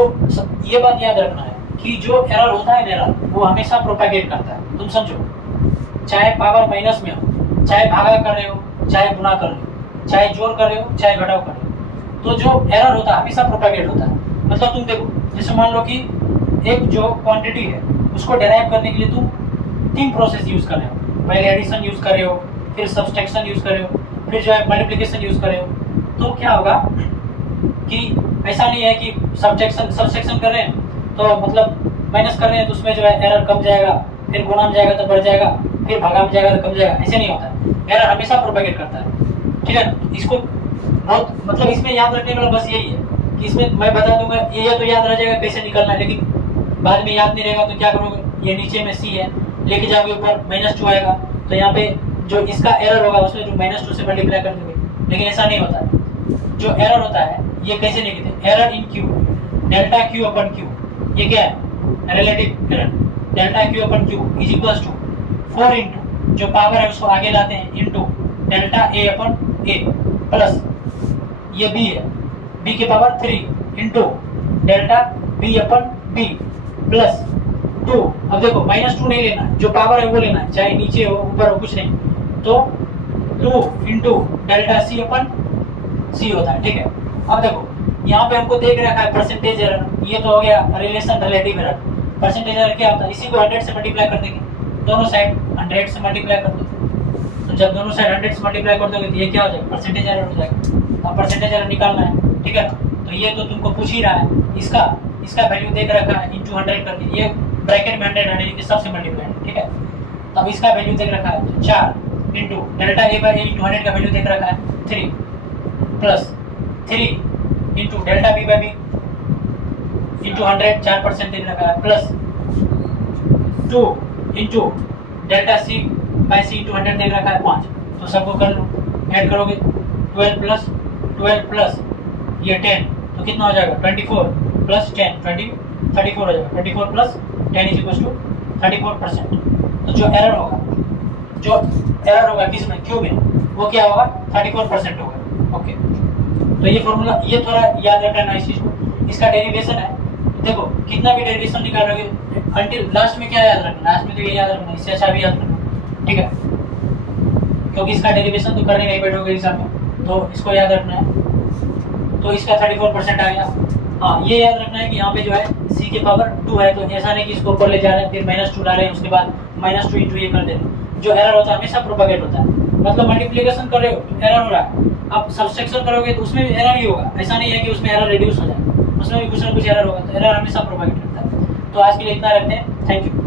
ये बात याद रखना है कि जो एरर होता है एरर वो हमेशा प्रोपेगेट करता है। तुम समझो, चाहे पावर माइनस में हो, चाहे भागा कर रहे हो, चाहे गुणा कर रहे हो, चाहे जोड़ कर रहे हो, चाहे घटाव कर रहे हो, तो जो एरर होता है हमेशा प्रोपेगेट होता है। मतलब तुम देखो, जैसे मान लो कि एक जो क्वांटिटी है उसको डेराइव करने के लिए तुम 3 प्रोसेस यूज कर रहे हो, पहले एडिशन यूज कर रहे हो, फिर सब्सट्रैक्शन यूज कर रहे हो, फिर जो है मल्टीप्लिकेशन यूज कर रहे हो। तो क्या होगा कि ऐसा नहीं है कि सब्सट्रैक्शन कर रहे हैं तो मतलब माइनस कर रहे हैं तो उसमें जो है एरर कम जाएगा, फिर गुणा में जाएगा तो बढ़ जाएगा, फिर भागा में जाएगा तो कम जाएगा, ऐसे नहीं होता है। एरर हमेशा प्रोपेगेट करता है, ठीक है। इसको बहुत मतलब इसमें याद रखने वाला बस यही है कि इसमें मैं बता दूंगा ये तो याद रह जाएगा कैसे निकलना है, लेकिन बाद में याद नहीं रहेगा तो क्या करोगे, ये नीचे में C है लेके जाओगे ऊपर -2 आएगा, तो यहाँ पे जो इसका एरर होगा उसमें जो -2 से मल्टीप्लाई कर दोगे, लेकिन ऐसा नहीं होता है। जो एरर होता है ये कैसे लिखते हैं, error in Q, delta Q upon Q, ये क्या है relative error, delta Q upon Q is equals to 4 into जो पावर है उसको आगे लाते हैं into delta A upon A plus ये B है, B की power 3 into delta B upon B plus 2। अब देखो -2 नहीं लेना, जो पावर है वो लेना है, चाहे नीचे हो ऊपर हो कुछ नहीं, तो 2 इंटू डेल्टा C अपन C होता है, ठीक है। अब देखो यहाँ पे हमको देख रखा है परसेंटेज एरर, ये तो हो गया relation relative error. Percentage error क्या होता है, इसी को 100 से मल्टीप्लाई कर देंगे, दोनों साइड 100 से मल्टीप्लाई कर दो, तो जब दोनों साइड 100 से मल्टीप्लाई कर दोगे तो ये क्या हो जाएगा, परसेंटेज एरर हो जाएगा। अब परसेंटेज एरर निकालना है, ठीक है, तो ये तो तुमको पूछ ही रहा है, इसका वैल्यू देख रखा है इंटू 100 करके, ये ब्रैकेट में 100 के सबसे मल्टीप्लाई, ठीक है। तब इसका वैल्यू देख रखा है तो 4 into delta A by A into 100 का वैल्यू देख रखा है 3 plus 3 into delta B by B into 100 4% देख रखा है plus 2 into delta C by C into 100 देख रखा है 5। तो सबको कर लो, ऐड करोगे 12 प्लस ये 10 तो कितना हो जाएगा 24 प्लस 10 34 हो जाएगा, 24 प्लस 10 इज इक्वल टू 34%। तो जो एरर होगा किस में, Q में, वो क्या होगा 34% होगा। ओके, तो ये फॉर्मूला ये थोड़ा याद रखना इस चीज को। इसका डेरिवेशन है, देखो कितना भी डेरिवेशन निकालोगे अंटिल लास्ट में क्या याद रखना, लास्ट में तो ये याद रखना, इससे अच्छा भी याद रखना, ठीक है, क्योंकि इसका डेरिवेशन तो करने नहीं बैठोगे एग्जाम में, तो इसको याद रखना है। तो इसका 34% आ गया। हाँ, ये याद रखना है कि यहाँ पे जो है c के पावर 2 है, तो ऐसा नहीं कि इसको ऊपर ले जा रहे हैं फिर -2 ला रहे हैं उसके बाद -2 इंटू ये कर दे रहे हैं। जो एरर होता है हमेशा प्रोपागेट होता है, मतलब मल्टीप्लिकेशन कर रहे हो एरर हो रहा है, अब सब्सट्रैक्शन करोगे तो उसमें भी एरर ही होगा, ऐसा नहीं है कि उसमें एरर रिड्यूस हो जाए, उसमें भी कुछ ना कुछ एरर होगा, तो एरर हमेशा प्रोपागेट करता है। तो आज के लिए इतना रखते हैं, थैंक यू।